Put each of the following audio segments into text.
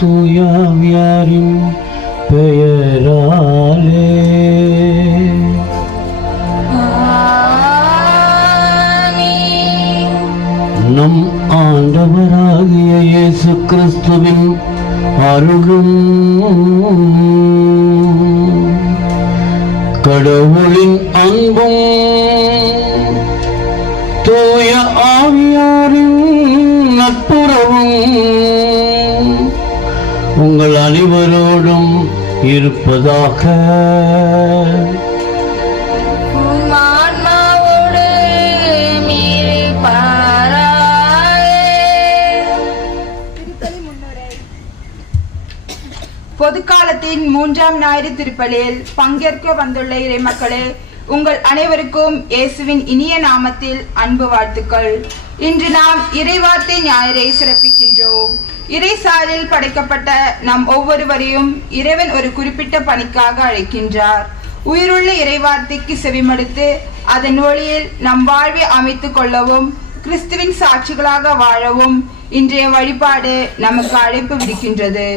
தூயாவியாரின் பெயராலே. நம் ஆண்டவராகிய இயேசு கிறிஸ்துவின் அருளும் கடவுளின் அன்பும் தூய ஆவியாரின் நட்புறவும் உங்கள் அனைவரோடும் இருப்பதாக. பொதுக்காலத்தின் 3ஆம் ஞாயிறு திருப்பலியில் பங்கேற்க வந்துள்ள இறைமக்களே, உங்கள் அனைவருக்கும் இயேசுவின் இனிய நாமத்தில் அன்பு வாழ்த்துக்கள். இன்று நாம் இறைவார்த்தை ஞாயிறை சிறப்பிக்கின்றோம். இறைசாரில் படைக்கப்பட்ட நம் ஒவ்வொருவரையும் இறைவன் ஒரு குறிப்பிட்ட பணிக்காக அழைக்கின்றார். உயிருள்ள இறைவார்த்தைக்கு செவிமடுத்து அதன் ஒளியில் நம் வாழ்வை அமைத்துக் கொள்ளவும் கிறிஸ்துவின் சாட்சிகளாக வாழவும் இன்றைய வழிபாடு நமக்கு அழைப்பு விடுக்கின்றது.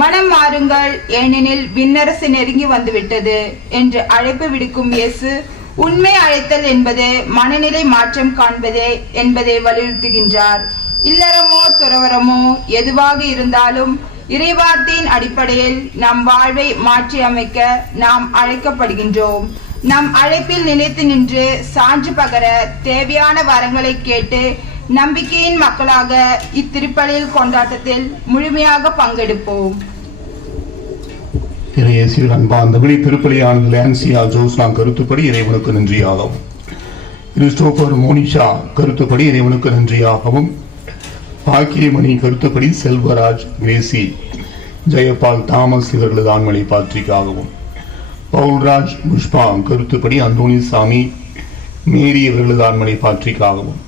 மனம் மாறுங்கள், ஏனெனில் விண்ணரசு நெருங்கி வந்துவிட்டது என்று அழைப்பு விடுக்கும் இயேசு உண்மை அழைத்தல் என்பது மனநிலை மாற்றம் காண்பதே என்பதை வலியுறுத்துகின்றார். இல்லறமோ துறவரமோ எதுவாக இருந்தாலும் இறைவார்த்தையின் அடிப்படையில் நம் வாழ்வை மாற்றி அமைக்க நாம் அழைக்கப்படுகின்றோம். நம் அழைப்பில் நிலைத்து நின்று சான்று பகர தேவையான வரங்களை கேட்டு நம்பிக்கையின் மக்களாக இத்திருப்பலியில் கொண்டாட்டத்தில் முழுமையாக பங்கெடுப்போம். இறையேசுவில் அன்பார்ந்தபடி திருப்பலியானது லான்சியா ஜோஸ்னா கருத்துப்படி இறைவனுக்கு நன்றியாகவும், கிறிஸ்டோபர் மோனிஷா கருத்துப்படி இறைவனுக்கு நன்றியாகவும், பாக்கியமணி கருத்துப்படி செல்வராஜ் கிரேசி ஜெயபால் தாமஸ் இவர்களது ஆண்மலை பாட்ரிக்காகவும், பவுல்ராஜ் புஷ்பா கருத்துப்படி அந்தோனி சாமி மேரி இவர்களது ஆண்மலை பாட்ரிக்காகவும்,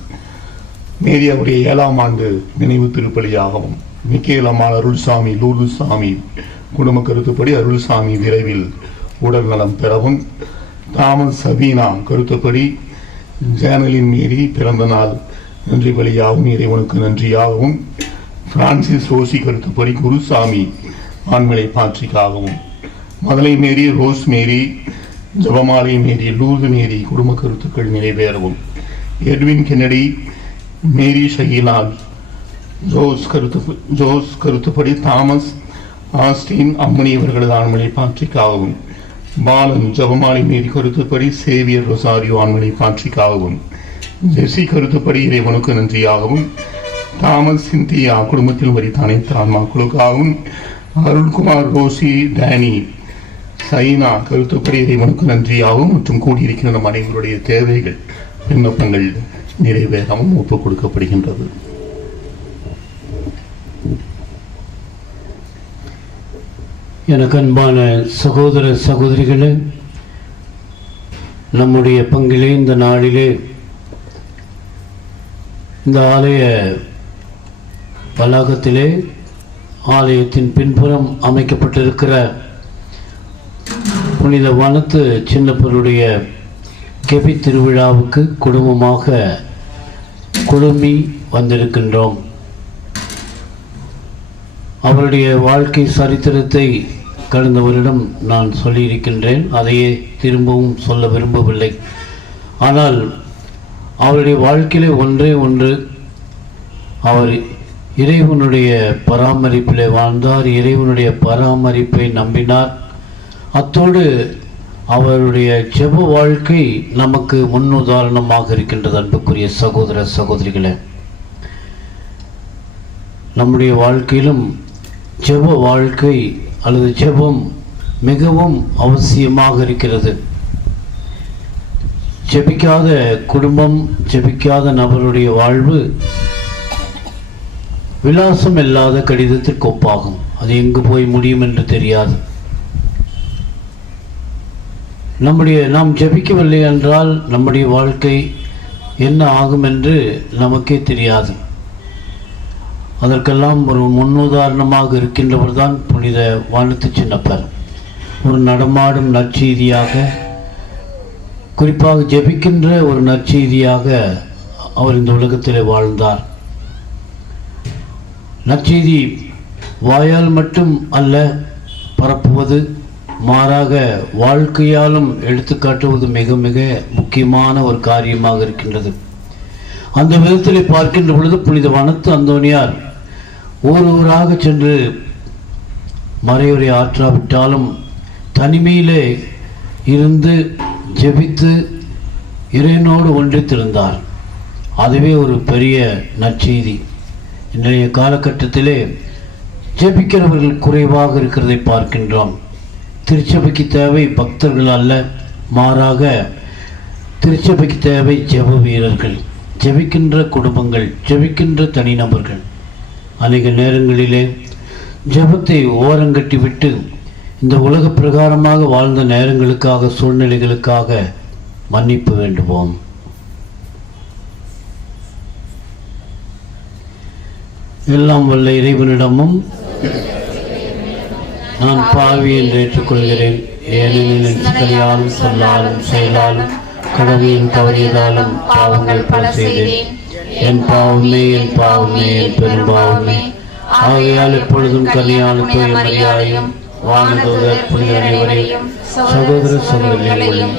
மேரி அவருடைய 7ஆம் ஆண்டு நினைவு திருப்பலியாகவும், மிக்கேல் அம்மாள் அருள்சாமி லூர்து சாமி குடும்ப கருத்துப்படி அருள்சாமி விரைவில் உடல் நலம் பெறவும், தாமஸ் சபீனா கருத்துப்படி ஜேனலின் மேரி பிறந்த நாள் நன்றி பலியாகவும் இறைவனுக்கு நன்றியாகவும், பிரான்சிஸ் ரோசி கருத்துப்படி குருசாமி ஆண்மலை பாட்ரிக்காகவும், மதலை மேரி ரோஸ் மேரி ஜபமாலை மேரி லூர்து மேரி குடும்ப கருத்துக்கள் நிறைவேறவும், எட்வின் கென்னடி மேரி ஷகிலா ஜோஸ் கருத்துப்படி தாமஸ் ஆஸ்டின் அம்மணி அவர்களது ஆண்மலை பாட்ரிக்காகவும், பாலன் ஜபமாலை மேரி கருத்துப்படி சேவியர் ரொசாரியோ ஆண்மலை பாட்ரிக்காகவும், ஜெசி கருத்துப்படி இறைவனுக்கு நன்றியாகவும், தாமஸ் சிந்தியா குடும்பத்தில் வரித்த அனைத்து ஆன்மாக்களுக்காகவும், அருள்குமார் ரோசி டேனி சைனா கருத்துப்படி இறைவனுக்கு நன்றியாகவும் மற்றும் கூடியிருக்கிற நம் அனைவருடைய தேவைகள் விண்ணப்பங்கள் நிறைவேறவும் ஒப்புக் கொடுக்கப்படுகின்றது. எனக்கு அன்பான சகோதர சகோதரிகளே, நம்முடைய பங்கிலே இந்த நாளிலே இந்த ஆலய வளாகத்திலே ஆலயத்தின் பின்புறம் அமைக்கப்பட்டிருக்கிற புனித வனத்து சின்னப்பருடைய கெபி திருவிழாவுக்கு குடும்பமாக குழுமி வந்திருக்கின்றோம். அவருடைய வாழ்க்கை சரித்திரத்தை கடந்த வருடம் நான் சொல்லியிருக்கின்றேன். அதையே திரும்பவும் சொல்ல விரும்பவில்லை. ஆனால் அவருடைய வாழ்க்கையிலே ஒன்றே ஒன்று, அவர் இறைவனுடைய பராமரிப்பிலே வாழ்ந்தார், இறைவனுடைய பராமரிப்பை நம்பினார். அத்தோடு அவருடைய ஜெப வாழ்க்கை நமக்கு முன்னுதாரணமாக இருக்கின்றது. அன்புக்குரிய சகோதர சகோதரிகளே, நம்முடைய வாழ்க்கையிலும் ஜெப வாழ்க்கை அல்லது ஜெபம் மிகவும் அவசியமாக இருக்கிறது. ஜெபிக்காத குடும்பம், ஜெபிக்காத நபருடைய வாழ்வு விலாசம் இல்லாத கடிதத்திற்கு ஒப்பாகும். அது எங்கு போய் முடியும் என்று தெரியாது. நாம் ஜெபிக்கவில்லை என்றால் நம்முடைய வாழ்க்கை என்ன ஆகும் என்று நமக்கே தெரியாது. அதற்கெல்லாம் ஒரு முன்னுதாரணமாக இருக்கின்றவர் தான் புனித வானத்து சின்னப்பர். ஒரு நடமாடும் நற்செய்தியாக, குறிப்பாக ஜெபிக்கின்ற ஒரு நற்செய்தியாக அவர் இந்த உலகத்தில் வாழ்ந்தார். நற்செய்தி வாயால் மட்டும் அல்ல பரப்புவது, மாறாக வாழ்க்கையாலும் எடுத்துக்காட்டுவது மிக மிக முக்கியமான ஒரு காரியமாக இருக்கின்றது. அந்த விதத்தில் பார்க்கின்ற பொழுது புனித வனத்து அந்தோனியார் ஊராக சென்று மறையுரை ஆற்றாவிட்டாலும் தனிமையிலே இருந்து ஜெபித்து இறைவனோடு ஒன்றித்திருந்தார். அதுவே ஒரு பெரிய நற்செய்தி. இன்றைய காலகட்டத்திலே ஜெபிக்கிறவர்கள் குறைவாக இருக்கிறதை பார்க்கின்றோம். திருச்சபைக்கு தேவை பக்தர்கள் அல்ல, மாறாக திருச்சபைக்கு தேவை ஜெப வீரர்கள், ஜெபிக்கின்ற குடும்பங்கள், ஜெபிக்கின்ற தனிநபர்கள். அநேக நேரங்களிலே ஜெபத்தை ஓரங்கட்டிவிட்டு இந்த உலக பிரகாரமாக வாழ்ந்த நேரங்களுக்காக, சூழ்நிலைகளுக்காக மன்னிப்பு வேண்டுவோம். எல்லாம் வல்ல இறைவனிடமும் நான் பாவி என்று ஏற்றுக்கொள்கிறேன், ஏனெனில் என் சிந்தனையாலும் சொல்லாலும் செயலாலும் கடமையும் தவறியதாலும் பாவங்கள் பல செய்தேன். என் பாவமே என் பாவமே என் பெரும்பாவமே. ஆகையால் எப்பொழுதும் கன்னியான தூய மரியாதையும் வானதூதர் புனித அனைவரையும் சகோதர சகோதரிகளையும்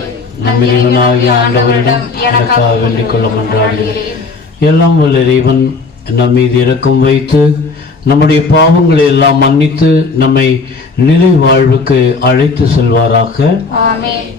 நம் இறைவனாகிய ஆண்டவரிடம் எனக்காக வேண்டிக் கொள்ள மன்றாடுகிறேன். எல்லாம் வல்ல இறைவன் நம் மீது இரக்கம் வைத்து நம்முடைய பாவங்களை எல்லாம் மன்னித்து நம்மை நிலை வாழ்வுக்கு அழைத்து செல்வாராக. ஆமென்.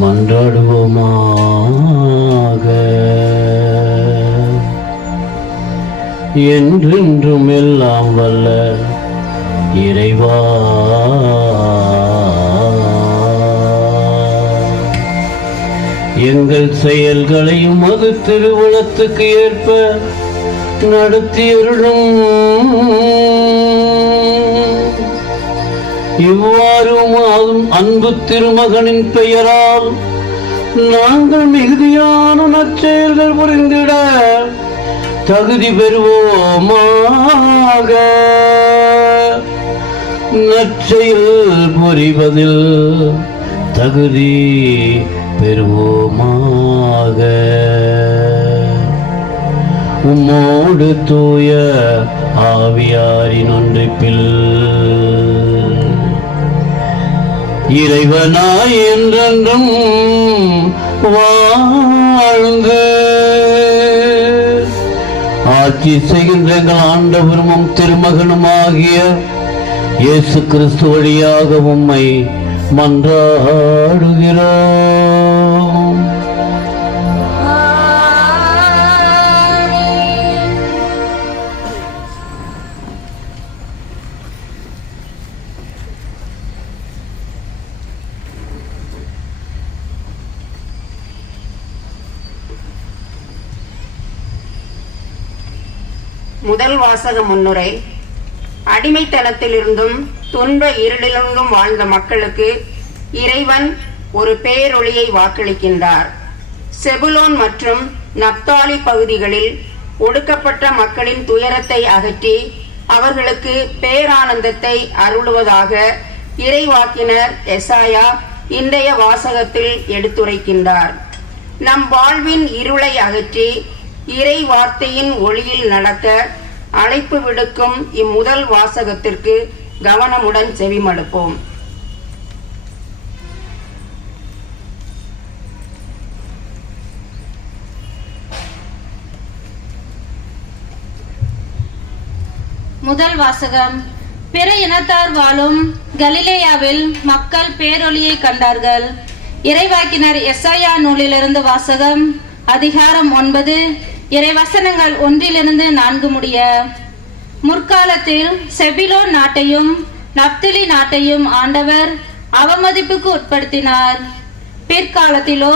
மன்றாடுவோமாக. என்றென்றும் எல்லாம் வல்ல இறைவா, எங்கள் செயல்களையும் அது திருவுளத்துக்கு ஏற்ப நடத்தியருளும். இவ்வாறு அன்பு திருமகனின் பெயரால் நாங்கள் மிகுதியான நற்செயல்கள் புரிந்திட தகுதி பெறுவோமாக. நற்செயல் புரிவதில் தகுதி பெறுவோமாக. உம்மோடு தூய ஆவியாரின் ஒன்றிப்பில் இறைவனாய் என்றென்றும் வாழ்ந்து ஆட்சி செய்கின்ற எங்கள் ஆண்டவரும் திருமகனுமாகிய இயேசு கிறிஸ்து வழியாக உம்மை மன்றாடுகிறோம். முதல் வாசக முன்னுரை. அடிமைத்தனத்திலிருந்தும் துன்ப இருளிலிருந்தும் வாழ்ந்த மக்களுக்கு இறைவன் ஒரு பேரொளியை வாக்களிக்கின்றார். செபுலோன் மற்றும் நப்தாலி பகுதிகளில் ஒடுக்கப்பட்ட மக்களின் துயரத்தை அகற்றி அவர்களுக்கு பேரானந்தத்தை அருளுவதாக இறைவாக்கினர் எசாயா இன்றைய வாசகத்தில் எடுத்துரைக்கின்றார். நம் வாழ்வின் இருளை அகற்றி இறை வார்த்தையின் ஒளியில் நடக்க அழைப்பு விடுக்கும் இம்முதல் வாசகத்திற்கு கவனமுடன் செவிமடுப்போம். முதல் வாசகம். பிற இனத்தார் வாழும் கலிலேயாவில் மக்கள் பேரொளியை கண்டார்கள். இறைவாக்கினர் எசாயா நூலிலிருந்து வாசகம். அதிகாரம் 9, இறைவசனங்கள் 1-4 முடிய. முற்காலத்தில் செபிலோன் நாட்டையும் நப்தலி நாட்டையும் ஆண்டவர் அவமதிப்புக்கு உட்படுத்தினார். பிற்காலத்திலோ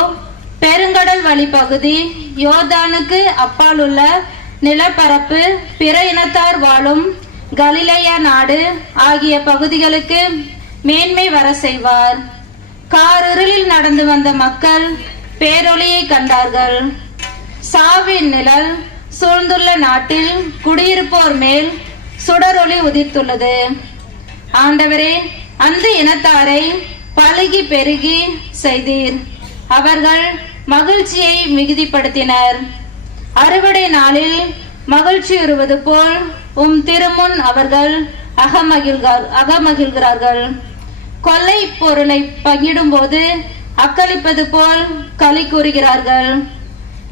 பெருங்கடல் வழி பகுதி, யோர்தானுக்கு அப்பாலுள்ள நிலப்பரப்பு, பிற இனத்தார் வாழும் கலிலேயா நாடு ஆகிய பகுதிகளுக்கு மேன்மை வர செய்வார். காரிருளில் நடந்து வந்த மக்கள் பேரொளியை கண்டார்கள். சாவின் நிழல் சூழ்ந்துள்ள நாட்டில் குடியிருப்போர் மேல் சுடரொளி உதித்துள்ளது. ஆண்டவரே, அந்த இனத்தாரை பலுகி பெருகி செய்தீர். அவர்கள் மகிழ்ச்சியை மிகுதிப்படுத்தினர். அறுவடை நாளில் மகிழ்ச்சியுறுவது போல் உம் திருமுன் அவர்கள் அகமகிழ்கிறார்கள். கொள்ளை பொருளை பங்கிடும் போது அக்களிப்பது போல் களி கூறுகிறார்கள்.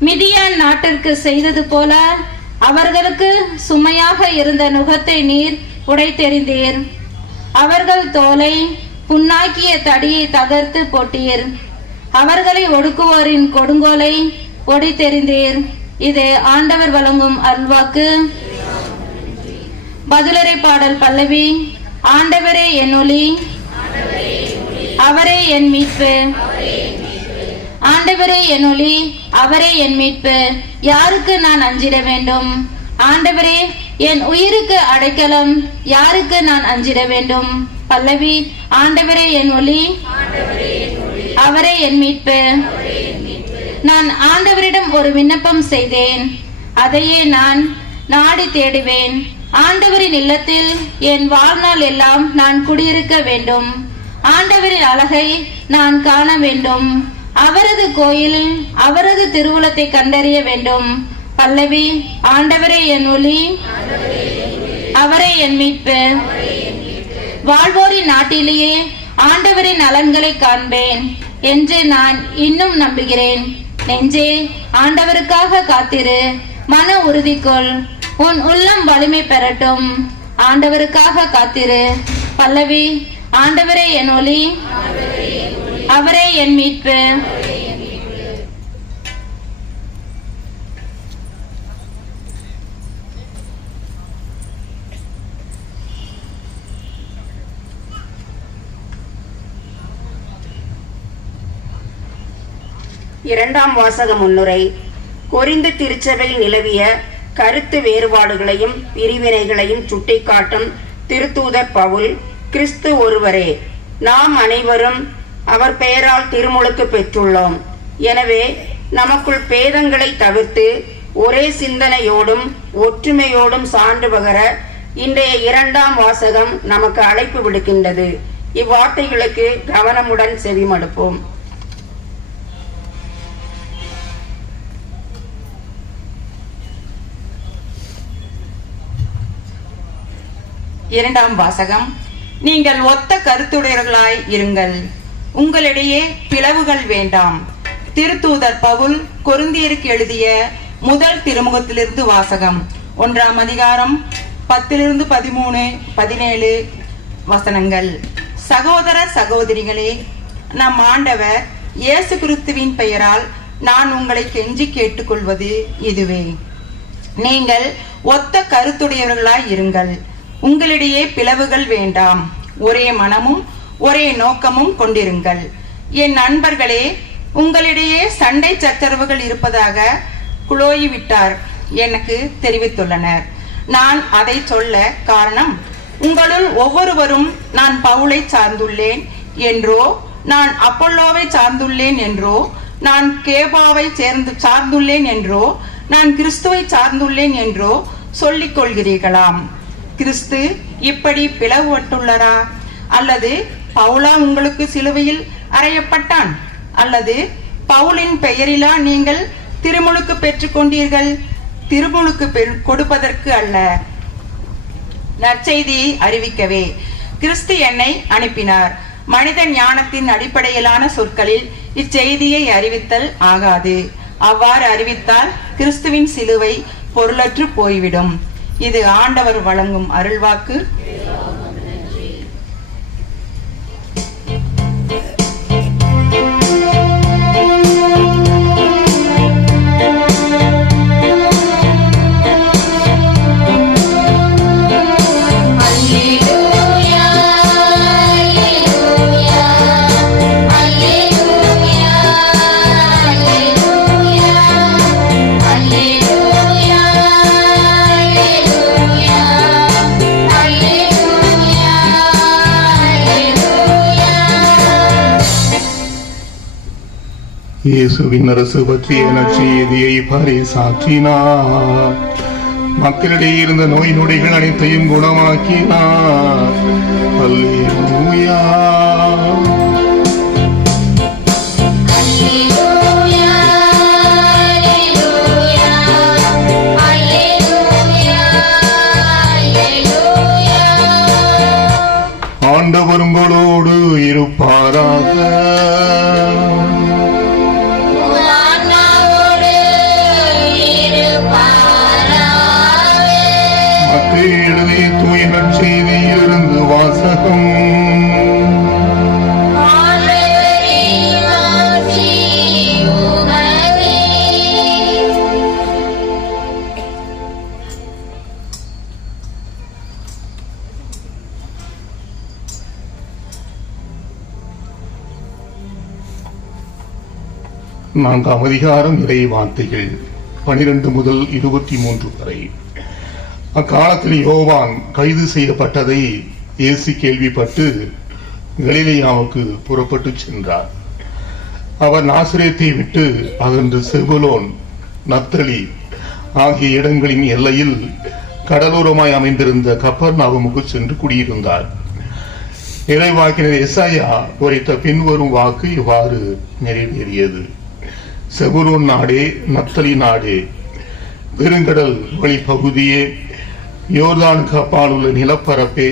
மிதியான் நாட்டிற்கு செய்தது போல அவர்களுக்கு சுமையாக இருந்த நுகத்தை நீர் உடைத்தெறிந்தீர். அவர்கள் தோலை புண்ணாக்கிய தடியை தகர்த்து போட்டீர். அவர்களை ஒடுக்குவோரின் கொடுங்கோலை ஒடித்தெறிந்தீர். இது ஆண்டவர் வழங்கும் அருள்வாக்கு. பதிலுரை பாடல் பல்லவி. ஆண்டவரே என் ஒளி, அவரே என் மீட்பு. ஆண்டவரே என் ஒளி, அவரே என் மீட்பு. யாருக்கு நான் அஞ்சிட வேண்டும்? ஆண்டவரே என் உயிருக்கு அடைக்கலம், யாருக்கு நான் அஞ்சிட வேண்டும்? பல்லவி. ஆண்டவரே என் ஒளி, அவரே என் மீட்பு. நான் ஆண்டவரிடம் ஒரு விண்ணப்பம் செய்தேன், அதையே நான் நாடி தேடுவேன். ஆண்டவரின் இல்லத்தில் என் வாழ்நாள் எல்லாம் நான் குடியிருக்க வேண்டும். ஆண்டவரின் அழகை நான் காண வேண்டும். அவரது கோயிலில் அவரது திருவுளத்தை கண்டறிய வேண்டும். பல்லவி. ஆண்டவரே என் ஒளி, அவரே என் மீட்பு. வாழ்வோரின் நாட்டிலேயே ஆண்டவரின் நலன்களை காண்பேன் என்று நான் இன்னும் நம்புகிறேன். நெஞ்சே, ஆண்டவருக்காக காத்திரு, மன உறுதி கொள், உன் உள்ளம் வலிமை பெறட்டும். ஆண்டவருக்காக காத்திரு. பல்லவி. ஆண்டவரே என் ஒளி, அவரே என் மீட்பு. இரண்டாம் வாசக முன்னுரை. கொரிந்து திருச்சபையில் நிலவிய கருத்து வேறுபாடுகளையும் பிரிவினைகளையும் சுட்டிக்காட்டும் திருத்தூதர் பவுல், கிறிஸ்து ஒருவரே, நாம் அனைவரும் அவர் பெயரால் திருமுழுக்கு பெற்றுள்ளோம். எனவே நமக்குள் பேதங்களை தவிர்த்து ஒரே சிந்தனையோடும் ஒற்றுமையோடும் சான்று பகர இன்றைய இரண்டாம் வாசகம் நமக்கு அழைப்பு விடுக்கின்றது. இவ்வார்த்தைகளுக்கு கவனமுடன் செவிமடுப்போம். இரண்டாம் வாசகம். நீங்கள் ஒத்த கருத்துடையவர்களாய் இருங்கள், உங்களிடையே பிளவுகள் வேண்டாம். திருத்தூதர் பவுல் கொரிந்தியருக்கு எழுதிய முதல் திருமுகத்திலிருந்து வாசகம். 1ஆம் அதிகாரம் 10-13, 17 வசனங்கள். சகோதர சகோதரிகளே, நம் ஆண்டவர் இயேசு கிறிஸ்துவின் பெயரால் நான் உங்களை கெஞ்சி கேட்டுக்கொள்வது இதுவே: நீங்கள் ஒத்த கருத்துடையவர்களாய் இருங்கள், உங்களிடையே பிளவுகள் வேண்டாம். ஒரே மனமும் ஒரே நோக்கமும் கொண்டிருங்கள். என் நண்பர்களே, உங்களிடையே சண்டை சச்சரவுகள் இருப்பதாக குளோயி விட்டார் எனக்கு தெரிவித்துள்ளனர். நான் அதை சொல்ல காரணம், உங்களுள் ஒவ்வொருவரும் நான் பவுலை சார்ந்துள்ளேன் என்றோ, நான் அப்பல்லோவை சார்ந்துள்ளேன் என்றோ, நான் கேபாவை சார்ந்துள்ளேன் என்றோ, நான் கிறிஸ்துவை சார்ந்துள்ளேன் என்றோ சொல்லிக் கொள்கிறீர்களாம். கிறிஸ்து இப்படி பிளவுபட்டுள்ளாரா? அல்லது பவுலா உங்களுக்கு சிலுவையில் அறையப்பட்டான்? அல்லது பவுலின் பெயரிலா நீங்கள் திருமுழுக்கு பெற்றுக் கொண்டீர்கள்? திருமுழுக்கு கொடுப்பதற்கு அல்ல, நற்செய்தியை அறிவிக்கவே கிறிஸ்து என்னை அனுப்பினார். மனித ஞானத்தின் அடிப்படையிலான சொற்களில் இச்செய்தியை அறிவித்தல் ஆகாது. அவ்வாறு அறிவித்தால் கிறிஸ்துவின் சிலுவை பொருளற்று போய்விடும். இது ஆண்டவர் வழங்கும் அருள்வாக்கு. இயேசுவின் அரசு பற்றிய நற்செய்தியை பறைசாற்றினார். மக்களிடையே இருந்த நோய் நொடிகள் அனைத்தையும் குணமாக்கினார். அல்லேலூயா. ஆண்டவர் உங்களோடு இருப்பாராக. எழுதிய தூய நற்செய்தியிலிருந்து வாசகம். நான்காம் அதிகாரம் இறை வார்த்தைகள் 12 முதல் 23 வரை. அக்காலத்தில் யோவான் கைது செய்யப்பட்டதை இயேசு கேள்விப்பட்டு கலிலேயாவுக்கு புறப்பட்டு சென்றார். அவர் நாசரேத்தை விட்டு அகன்று செபுலோன், நப்தலி ஆகிய இடங்களின் எல்லையில் கடலோரமாய் அமைந்திருந்த கப்பர்நாகுமுக்கு சென்று குடியிருந்தார். இறைவாக்கினர் எசாயா உரைத்த பின்வரும் வாக்கு இவ்வாறு நிறைவேறியது: செபுலோன் நாடே, நப்தலி நாடே, பெருங்கடல் வழி பகுதியே, யோர்தானுக்கு அப்பால் உள்ள நிலப்பரப்பே,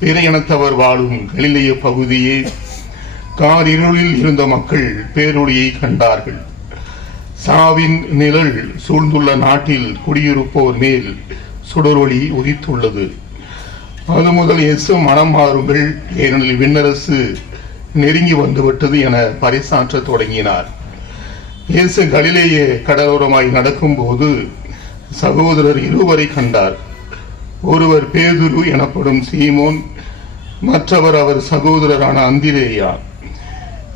பிற இனத்தவர் வாழும் கலிலேய பகுதியே, காரிருளில் இருந்த மக்கள் பேரொளியை கண்டார்கள். சாவின் நிழல் சூழ்ந்துள்ள நாட்டில் குடியிருப்போர் மேல் சுடரொளி உதித்துள்ளது. அது முதல் இயேசு மனம் மாறுங்கள், ஏனெனில் விண்ணரசு நெருங்கி வந்துவிட்டது என பறைசாற்றத் தொடங்கினார். இயேசு கலிலேயே கடலோரமாய் நடக்கும்போது சகோதரர் இருவரை கண்டார். ஒருவர் பேதுரு எனப்படும் சீமோன், மற்றவர் அவர் சகோதரரான அந்திரேயா.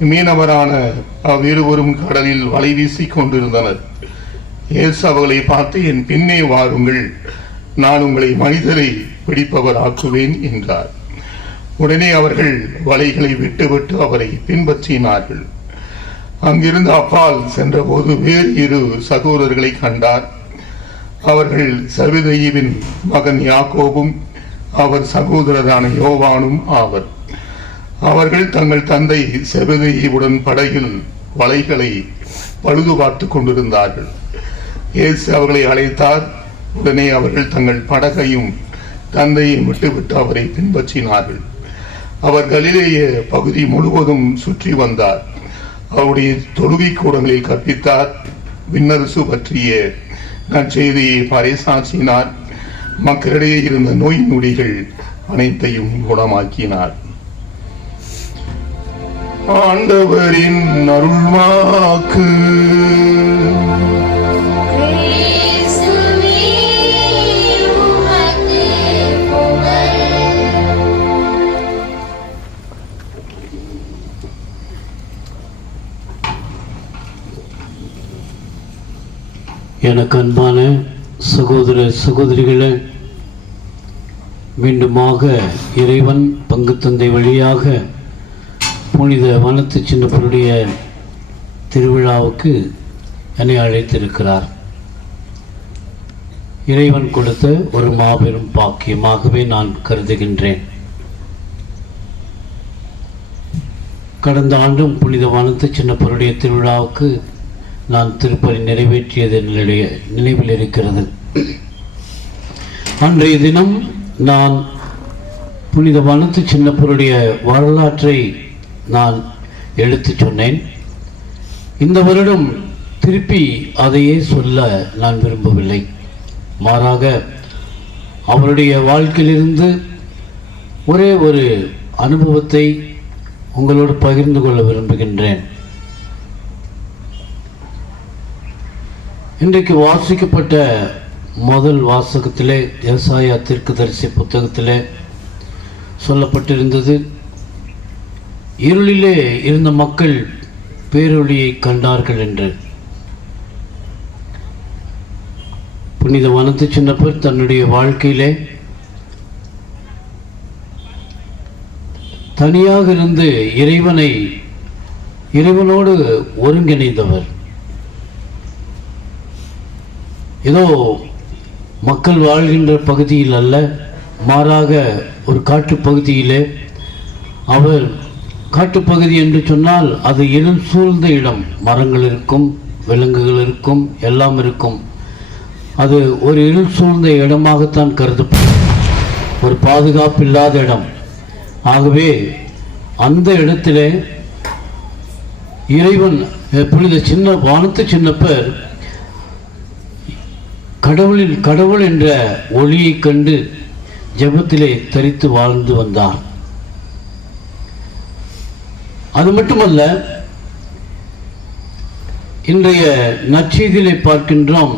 மீனவரான அவ்விருவரும் கடலில் வலை வீசிக் கொண்டிருந்தனர். இயேசு அவர்களை பார்த்து, என் பின்னே வாருங்கள், நான் உங்களை மனிதரை பிடிப்பவர் ஆக்குவேன் என்றார். உடனே அவர்கள் வலைகளை விட்டுவிட்டு அவரை பின்பற்றினார்கள். அங்கிருந்து அப்பால் சென்றபோது வேறு இரு சகோதரர்களை கண்டார். அவர்கள் செபதேயுவின் மகன் யாக்கோபும் அவர் சகோதரரான யோவானும் ஆவர். அவர்கள் தங்கள் தந்தை செபதேயுவுடன் படகில் வலைகளை பழுது பார்த்து கொண்டிருந்தார்கள். இயேசு அவர்களை அழைத்தார். உடனே அவர்கள் தங்கள் படகையும் தந்தையும் விட்டுவிட்டு அவரை பின்பற்றினார்கள். அவர் கலிலேய பகுதி முழுவதும் சுற்றி வந்தார். அவருடைய தொழுகை கூடங்களில் கற்பித்தார். விண்ணரசு பற்றிய நற்செய்தியை பறைசாற்றினார். மக்களிடையே இருந்த நோய் நொடிகள் அனைத்தையும் குணமாக்கினார். ஆண்டவரின் அருள்வாக்கு. எனக்கு அன்பான சகோதர சகோதரிகளே, மீண்டுமாக இறைவன் பங்கு தந்தை வழியாக புனித வனத்து சின்னப்பருடைய திருவிழாவுக்கு என்னை அழைத்திருக்கிறார். இறைவன் கொடுத்த ஒரு மாபெரும் பாக்கியமாகவே நான் கருதுகின்றேன். கடந்த ஆண்டும் புனித வனத்து சின்னப்பருடைய திருவிழாவுக்கு நான் திருப்பலி நிறைவேற்றியது நினைவில் இருக்கிறது. அன்றைய தினம் நான் புனித வனத்து சின்னப்பருடைய வரலாற்றை நான் எடுத்துச் சொன்னேன். இந்த வருடம் திருப்பி அதையே சொல்ல நான் விரும்பவில்லை. மாறாக அவருடைய வாழ்க்கையிலிருந்து ஒரே ஒரு அனுபவத்தை உங்களோடு பகிர்ந்து கொள்ள விரும்புகின்றேன். இன்றைக்கு வாசிக்கப்பட்ட முதல் வாசகத்திலே ஏசாயா தீர்க்கதரிசி புத்தகத்திலே சொல்லப்பட்டிருந்தது, இருளிலே இருந்த மக்கள் பேரொளியை கண்டார்கள் என்று. புனித வனத்து சின்னப்பர் தன்னுடைய வாழ்க்கையிலே தனியாக இருந்து இறைவனோடு ஒருங்கிணைந்தவர். ஏதோ மக்கள் வாழ்கின்ற பகுதியில் அல்ல, மாறாக ஒரு காட்டுப்பகுதியிலே. அவர் காட்டுப்பகுதி என்று சொன்னால் அது இருள் சூழ்ந்த இடம். மரங்கள் இருக்கும், விலங்குகள் இருக்கும், எல்லாம் இருக்கும். அது ஒரு இருள் சூழ்ந்த இடமாகத்தான் கருதப்படும், ஒரு பாதுகாப்பு இல்லாத இடம். ஆகவே அந்த இடத்திலே இறைவன் புனித வானத்து சின்னப்பர் கடவுள் என்ற ஒளியை கண்டு ஜெபத்திலே தரித்து வாழ்ந்து வந்தார். அது மட்டுமல்ல, இன்றைய நற்செய்தியிலே பார்க்கின்றோம்,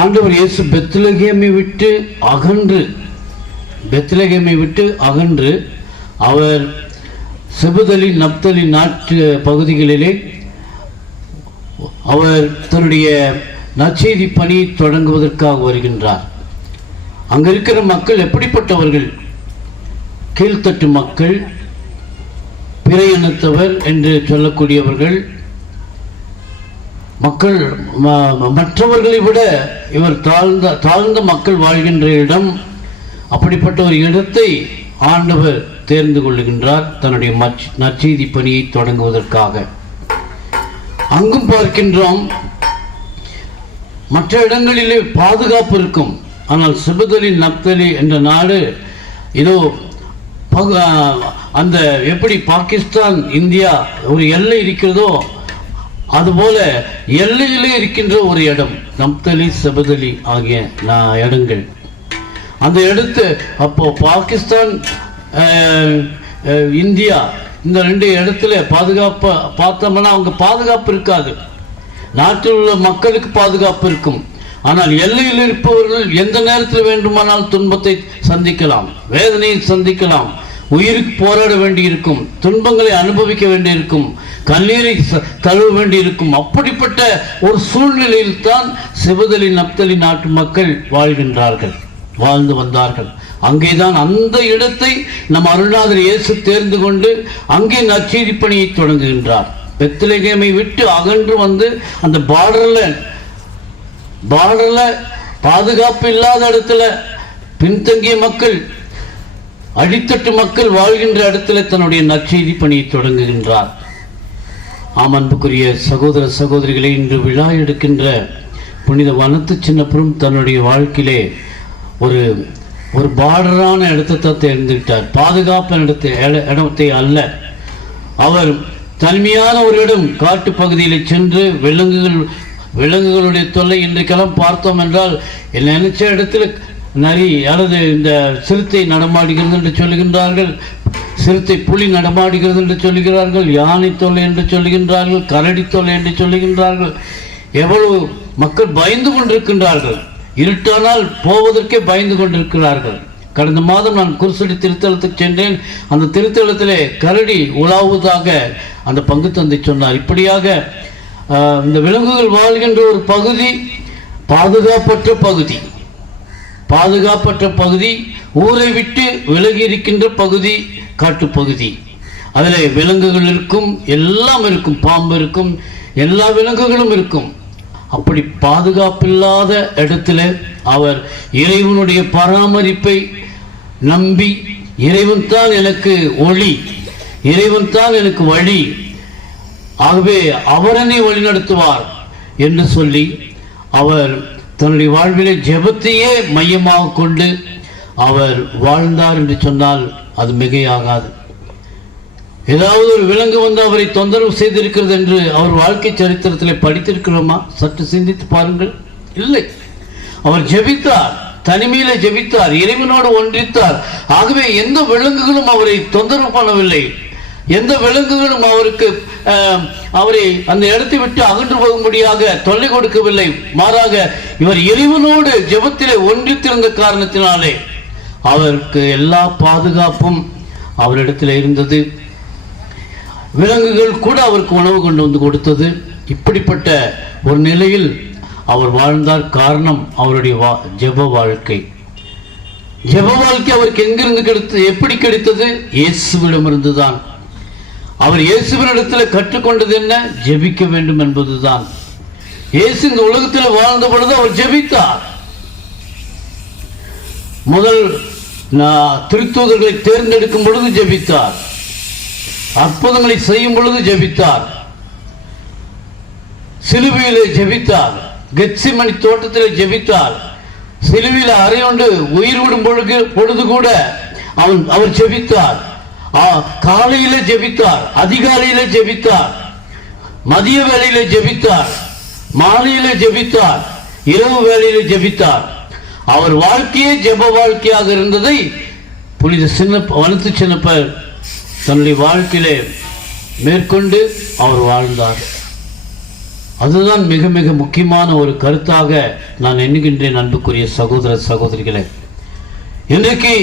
ஆண்டவர் இயேசு பெத்லகேமை விட்டு அகன்று அவர் செபுதலி நப்தலி நாட்டு பகுதிகளிலே அவர் தன்னுடைய நற்செய்தி பணி தொடங்குவதற்காக வருகின்றார். அங்க இருக்கிற மக்கள் எப்படிப்பட்டவர்கள்? கீழ்த்தட்டு மக்கள், பிற இனத்தவர் என்று சொல்லக்கூடியவர்கள். மக்கள் மற்றவர்களை விட இவர் தாழ்ந்த மக்கள் வாழ்கின்ற இடம். அப்படிப்பட்ட ஒரு இடத்தை ஆண்டவர் தேர்ந்து கொள்ளுகின்றார் தன்னுடைய நற்செய்தி பணியை தொடங்குவதற்காக. அங்கும் பார்க்கின்றோம், மற்ற இடங்களிலே பாதுகாப்பு இருக்கும். ஆனால் செபுதலி நப்தலி என்ற நாடு இதோ அந்த எப்படி பாகிஸ்தான் இந்தியா ஒரு எல்லை இருக்கிறதோ அதுபோல எல்லையிலே இருக்கின்ற ஒரு இடம் நப்தலி செபுதலி ஆகிய இடங்கள். அந்த இடத்து அப்போ பாகிஸ்தான் இந்தியா, இந்த 2 இடத்துல பாதுகாப்பு பார்த்தோம்னா அவங்க பாதுகாப்பு இருக்காது. நாட்டில் உள்ள மக்களுக்கு பாதுகாப்பு இருக்கும். ஆனால் எல்லையில் இருப்பவர்கள் எந்த நேரத்தில் வேண்டுமானால் துன்பத்தை சந்திக்கலாம், வேதனையை சந்திக்கலாம், உயிருக்கு போராட வேண்டியிருக்கும், துன்பங்களை அனுபவிக்க வேண்டியிருக்கும், கண்ணீரை தழுவ வேண்டியிருக்கும். அப்படிப்பட்ட ஒரு சூழ்நிலையில் தான் சிவதலி நப்தலி நாட்டு மக்கள் வாழ்ந்து வந்தார்கள். அங்கேதான் அந்த இடத்தை நம் அருள்நாதர் இயேசு தேர்ந்து கொண்டு அங்கே நற்செய்தி பணியை தொடங்குகின்றார். பெத்லகேமை விட்டு அகன்று வந்து அந்த பார்டர்ல பாதுகாப்பு இல்லாத இடத்துல பின்தங்கிய மக்கள், அடித்தட்டு மக்கள் வாழ்கின்ற இடத்துல தன்னுடைய நற்செய்தி பணியை தொடங்குகின்றார். ஆம், அன்புக்குரிய சகோதர சகோதரிகளை, இன்று விழா எடுக்கின்ற புனித வனத்து சின்னப்பரும் தன்னுடைய வாழ்க்கையிலே ஒரு பார்டரான இடத்தை தேர்ந்தெடுத்தார். பாதுகாப்பான இடத்தை அல்ல. அவர் தனிமையான ஒரு இடம் காட்டு பகுதியில் சென்று விலங்குகளுடைய தொல்லை இன்றைக்கெல்லாம் பார்த்தோம் என்றால் நினைச்ச இடத்துல நரி அல்லது இந்த சிறுத்தை நடமாடுகிறது என்று சொல்லுகின்றார்கள், சிறுத்தை புலி நடமாடுகிறது என்று சொல்லுகிறார்கள், யானை தொல்லை என்று சொல்லுகின்றார்கள், கரடி தொல்லை என்று சொல்லுகின்றார்கள். எவ்வளவு மக்கள் பயந்து கொண்டிருக்கின்றார்கள். இருட்டானால் போவதற்கே பயந்து கொண்டிருக்கிறார்கள். கடந்த மாதம் நான் குருசடி திருத்தலத்துக்கு சென்றேன். அந்த திருத்தலத்திலே கரடி உலாவுவதாக அந்த பங்கு தந்தை சொன்னார். இப்படியாக இந்த விலங்குகள் வாழ்கின்ற ஒரு பகுதி பாதுகாப்பற்ற பகுதி, ஊரை விட்டு விலகி இருக்கின்ற பகுதி காட்டுப்பகுதி. அதில் விலங்குகள் இருக்கும், எல்லாம் இருக்கும், பாம்பு இருக்கும், எல்லா விலங்குகளும் இருக்கும். அப்படி பாதுகாப்பில்லாத இடத்துல அவர் இறைவனுடைய பராமரிப்பை நம்பி, இறைவன் தான் எனக்கு ஒளி, இறைவன் தான் எனக்கு வழி, ஆகவே அவர் என்னை வழிநடத்துவார் என்று சொல்லி அவர் தன்னுடைய வாழ்விலே ஜெபத்தையே மையமாக கொண்டு அவர் வாழ்ந்தார் என்று சொன்னால் அது மிகையாகாது. ஏதாவது ஒரு விலங்கு வந்து அவரை தொந்தரவு செய்திருக்கிறது என்று அவர் வாழ்க்கை சரித்திரத்தில் படித்திருக்கிறோமா? சற்று சிந்தித்து பாருங்கள். இல்லை, அவர் ஜெபித்தார், தனிமையில ஜெபித்தார், இறைவனோடு ஒன்றித்தார். ஆகவே எந்த விலங்குகளும் அவரை தொந்தரவு பண்ணவில்லை, எந்த விலங்குகளும் அவரை அந்த இடத்தை விட்டு அகன்று போகும்படியாக தொல்லை கொடுக்கவில்லை. மாறாக இவர் இறைவனோடு ஜெபத்திலே ஒன்றித்திருந்த காரணத்தினாலே அவருக்கு எல்லா பாதுகாப்பும் அவரிடத்தில் இருந்தது. விலங்குகள் கூட அவருக்கு உணவு கொண்டு வந்து கொடுத்தது. இப்படிப்பட்ட ஒரு நிலையில் அவர் வாழ்ந்தார். காரணம் அவருடைய ஜெப வாழ்க்கை. ஜெப வாழ்க்கை அவருக்கு எங்கிருந்து கிடைத்தது? எப்படி கிடைத்தது? இயேசுவிடமிருந்து தான். அவர் இயேசுவினிடத்தில் கற்றுக்கொண்டது என்ன? ஜெபிக்க வேண்டும் என்பதுதான். இயேசு இந்த உலகத்தில் வாழ்ந்த பொழுது அவர் ஜெபித்தார். முதல் திருத்தூதர்களை தேர்ந்தெடுக்கும் பொழுது ஜெபித்தார், அற்புதங்களை செய்யும் பொழுது ஜெபித்தார், சிலுவையிலே ஜெபித்தார், கெத்செமனி தோட்டத்திலே ஜெபித்தார், சிலுவையில் அறையொண்டு உயிர் விடும் பொழுது கூட அவர் ஜெபித்தார். காலையிலே ஜெபித்தார், அதிகாலையிலே ஜெபித்தார், மதிய வேளையிலே ஜெபித்தார், மாலையிலே ஜெபித்தார், இரவு வேளையிலே ஜெபித்தார். அவர் வாழ்க்கையே ஜெப வாழ்க்கையாக இருந்ததை புனித வனத்து சின்னப்பர் தன்னுடைய வாழ்க்கையிலே மேற்கொண்டு அவர் வாழ்ந்தார். அதுதான் மிக மிக முக்கியமான ஒரு கருத்தாக நான் எண்ணுகின்றேன். அன்புக்குரிய சகோதர சகோதரிகளே, இன்றைக்கு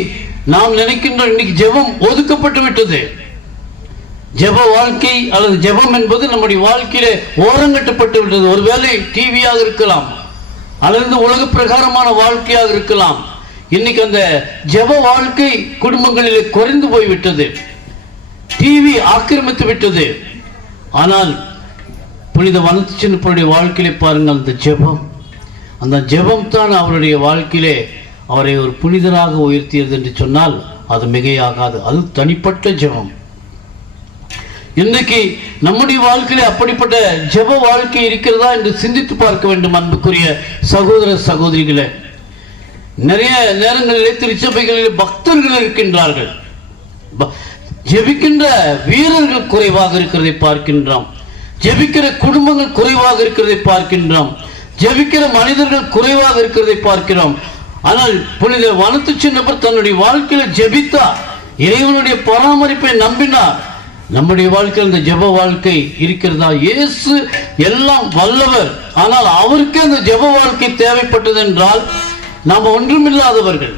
நாம் நினைக்கின்றோம் இன்னைக்கு ஜெபம் ஒதுக்கப்பட்டு விட்டது. ஜெப வாழ்க்கை அல்லது ஜெபம் என்பது நம்முடைய வாழ்க்கையிலே ஓரங்கட்டப்பட்டு விட்டது. ஒருவேளை டிவியாக இருக்கலாம், அல்லது உலக பிரகாரமான வாழ்க்கையாக இருக்கலாம். இன்னைக்கு அந்த ஜெப வாழ்க்கை குடும்பங்களிலே குறைந்து போய்விட்டது, டிவி ஆக்கிரமித்து விட்டது. ஆனால் புனித வனத்து சின்னப்பருடைய வாழ்க்கையிலே பாருங்கள், அந்த ஜெபம் தான் அவருடைய வாழ்க்கையிலே அவரை ஒரு புனிதராக உயர்த்தியது என்று சொன்னால் அது மிகையாகாது. அது தனிப்பட்ட ஜெபம். இன்றைக்கு நம்முடைய வாழ்க்கையிலே அப்படிப்பட்ட ஜெப வாழ்க்கை இருக்கிறதா என்று சிந்தித்து பார்க்க வேண்டும். அன்புக்குரிய சகோதர சகோதரிகளே, நிறைய நேரங்களிலே திருச்சபைகளிலே பக்தர்கள் இருக்கின்றார்கள், ஜெபிக்கின்ற வீரர்கள் குறைவாக இருக்கிறதை பார்க்கின்றோம், ஜெபிக்கிற குடும்பங்கள் குறைவாக இருக்கிறதை பார்க்கின்றோம், ஜெபிக்கிற மனிதர்கள் குறைவாக இருக்கிறதை பார்க்கிறோம். ஆனால் புனித வனத்து சின்னப்பர் தன்னுடைய வாழ்க்கையில ஜெபித்தார். இறைவனுடைய பராமரிப்பை நம்பினார். நம்முடைய வாழ்க்கையில் இந்த ஜெப வாழ்க்கை இருக்கிறதா? இயேசு எல்லாம் வல்லவர், ஆனால் அவருக்கு அந்த ஜெப வாழ்க்கை தேவைப்பட்டது என்றால் நாம் ஒன்றுமில்லாதவர்கள்.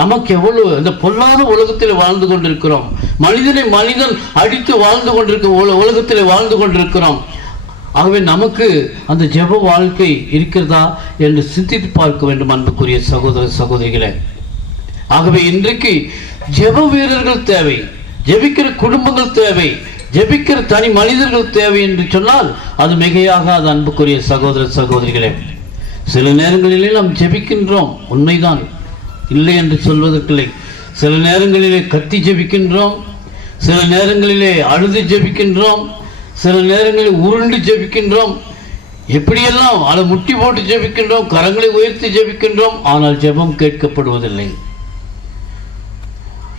நமக்கு எவ்வளவு இந்த பொல்லாத உலகத்தில் வாழ்ந்து கொண்டிருக்கிறோம். மனிதனை மனிதன் அடித்து வாழ்ந்து கொண்டிருக்க உலகத்தில் வாழ்ந்து கொண்டிருக்கிறோம். ஆகவே நமக்கு அந்த ஜெப வாழ்க்கை இருக்கிறதா என்று சிந்தித்து பார்க்க வேண்டும் அன்புக்குரிய சகோதர சகோதரிகளே. ஆகவே இன்றைக்கு ஜெப வீரர்கள் தேவை, ஜெபிக்கிற குடும்பங்கள் தேவை, ஜெபிக்கிற தனி மனிதர்கள் தேவை என்று சொன்னால் அது மிகையாக அது அன்புக்குரிய சகோதர சகோதரிகளே. சில நேரங்களிலே நாம் ஜெபிக்கின்றோம், உண்மைதான், இல்லை என்று சொல்வதற்கில்லை. சில நேரங்களிலே கத்தி ஜெபிக்கின்றோம், சில நேரங்களிலே அழுது ஜெபிக்கின்றோம், சில நேரங்களில் உருண்டு ஜெபிக்கின்றோம், எப்படியெல்லாம் அதை முட்டி போட்டு ஜெபிக்கின்றோம், கரங்களை உயர்த்தி ஜெபிக்கின்றோம். ஆனால் ஜெபம் கேட்கப்படுவதில்லை.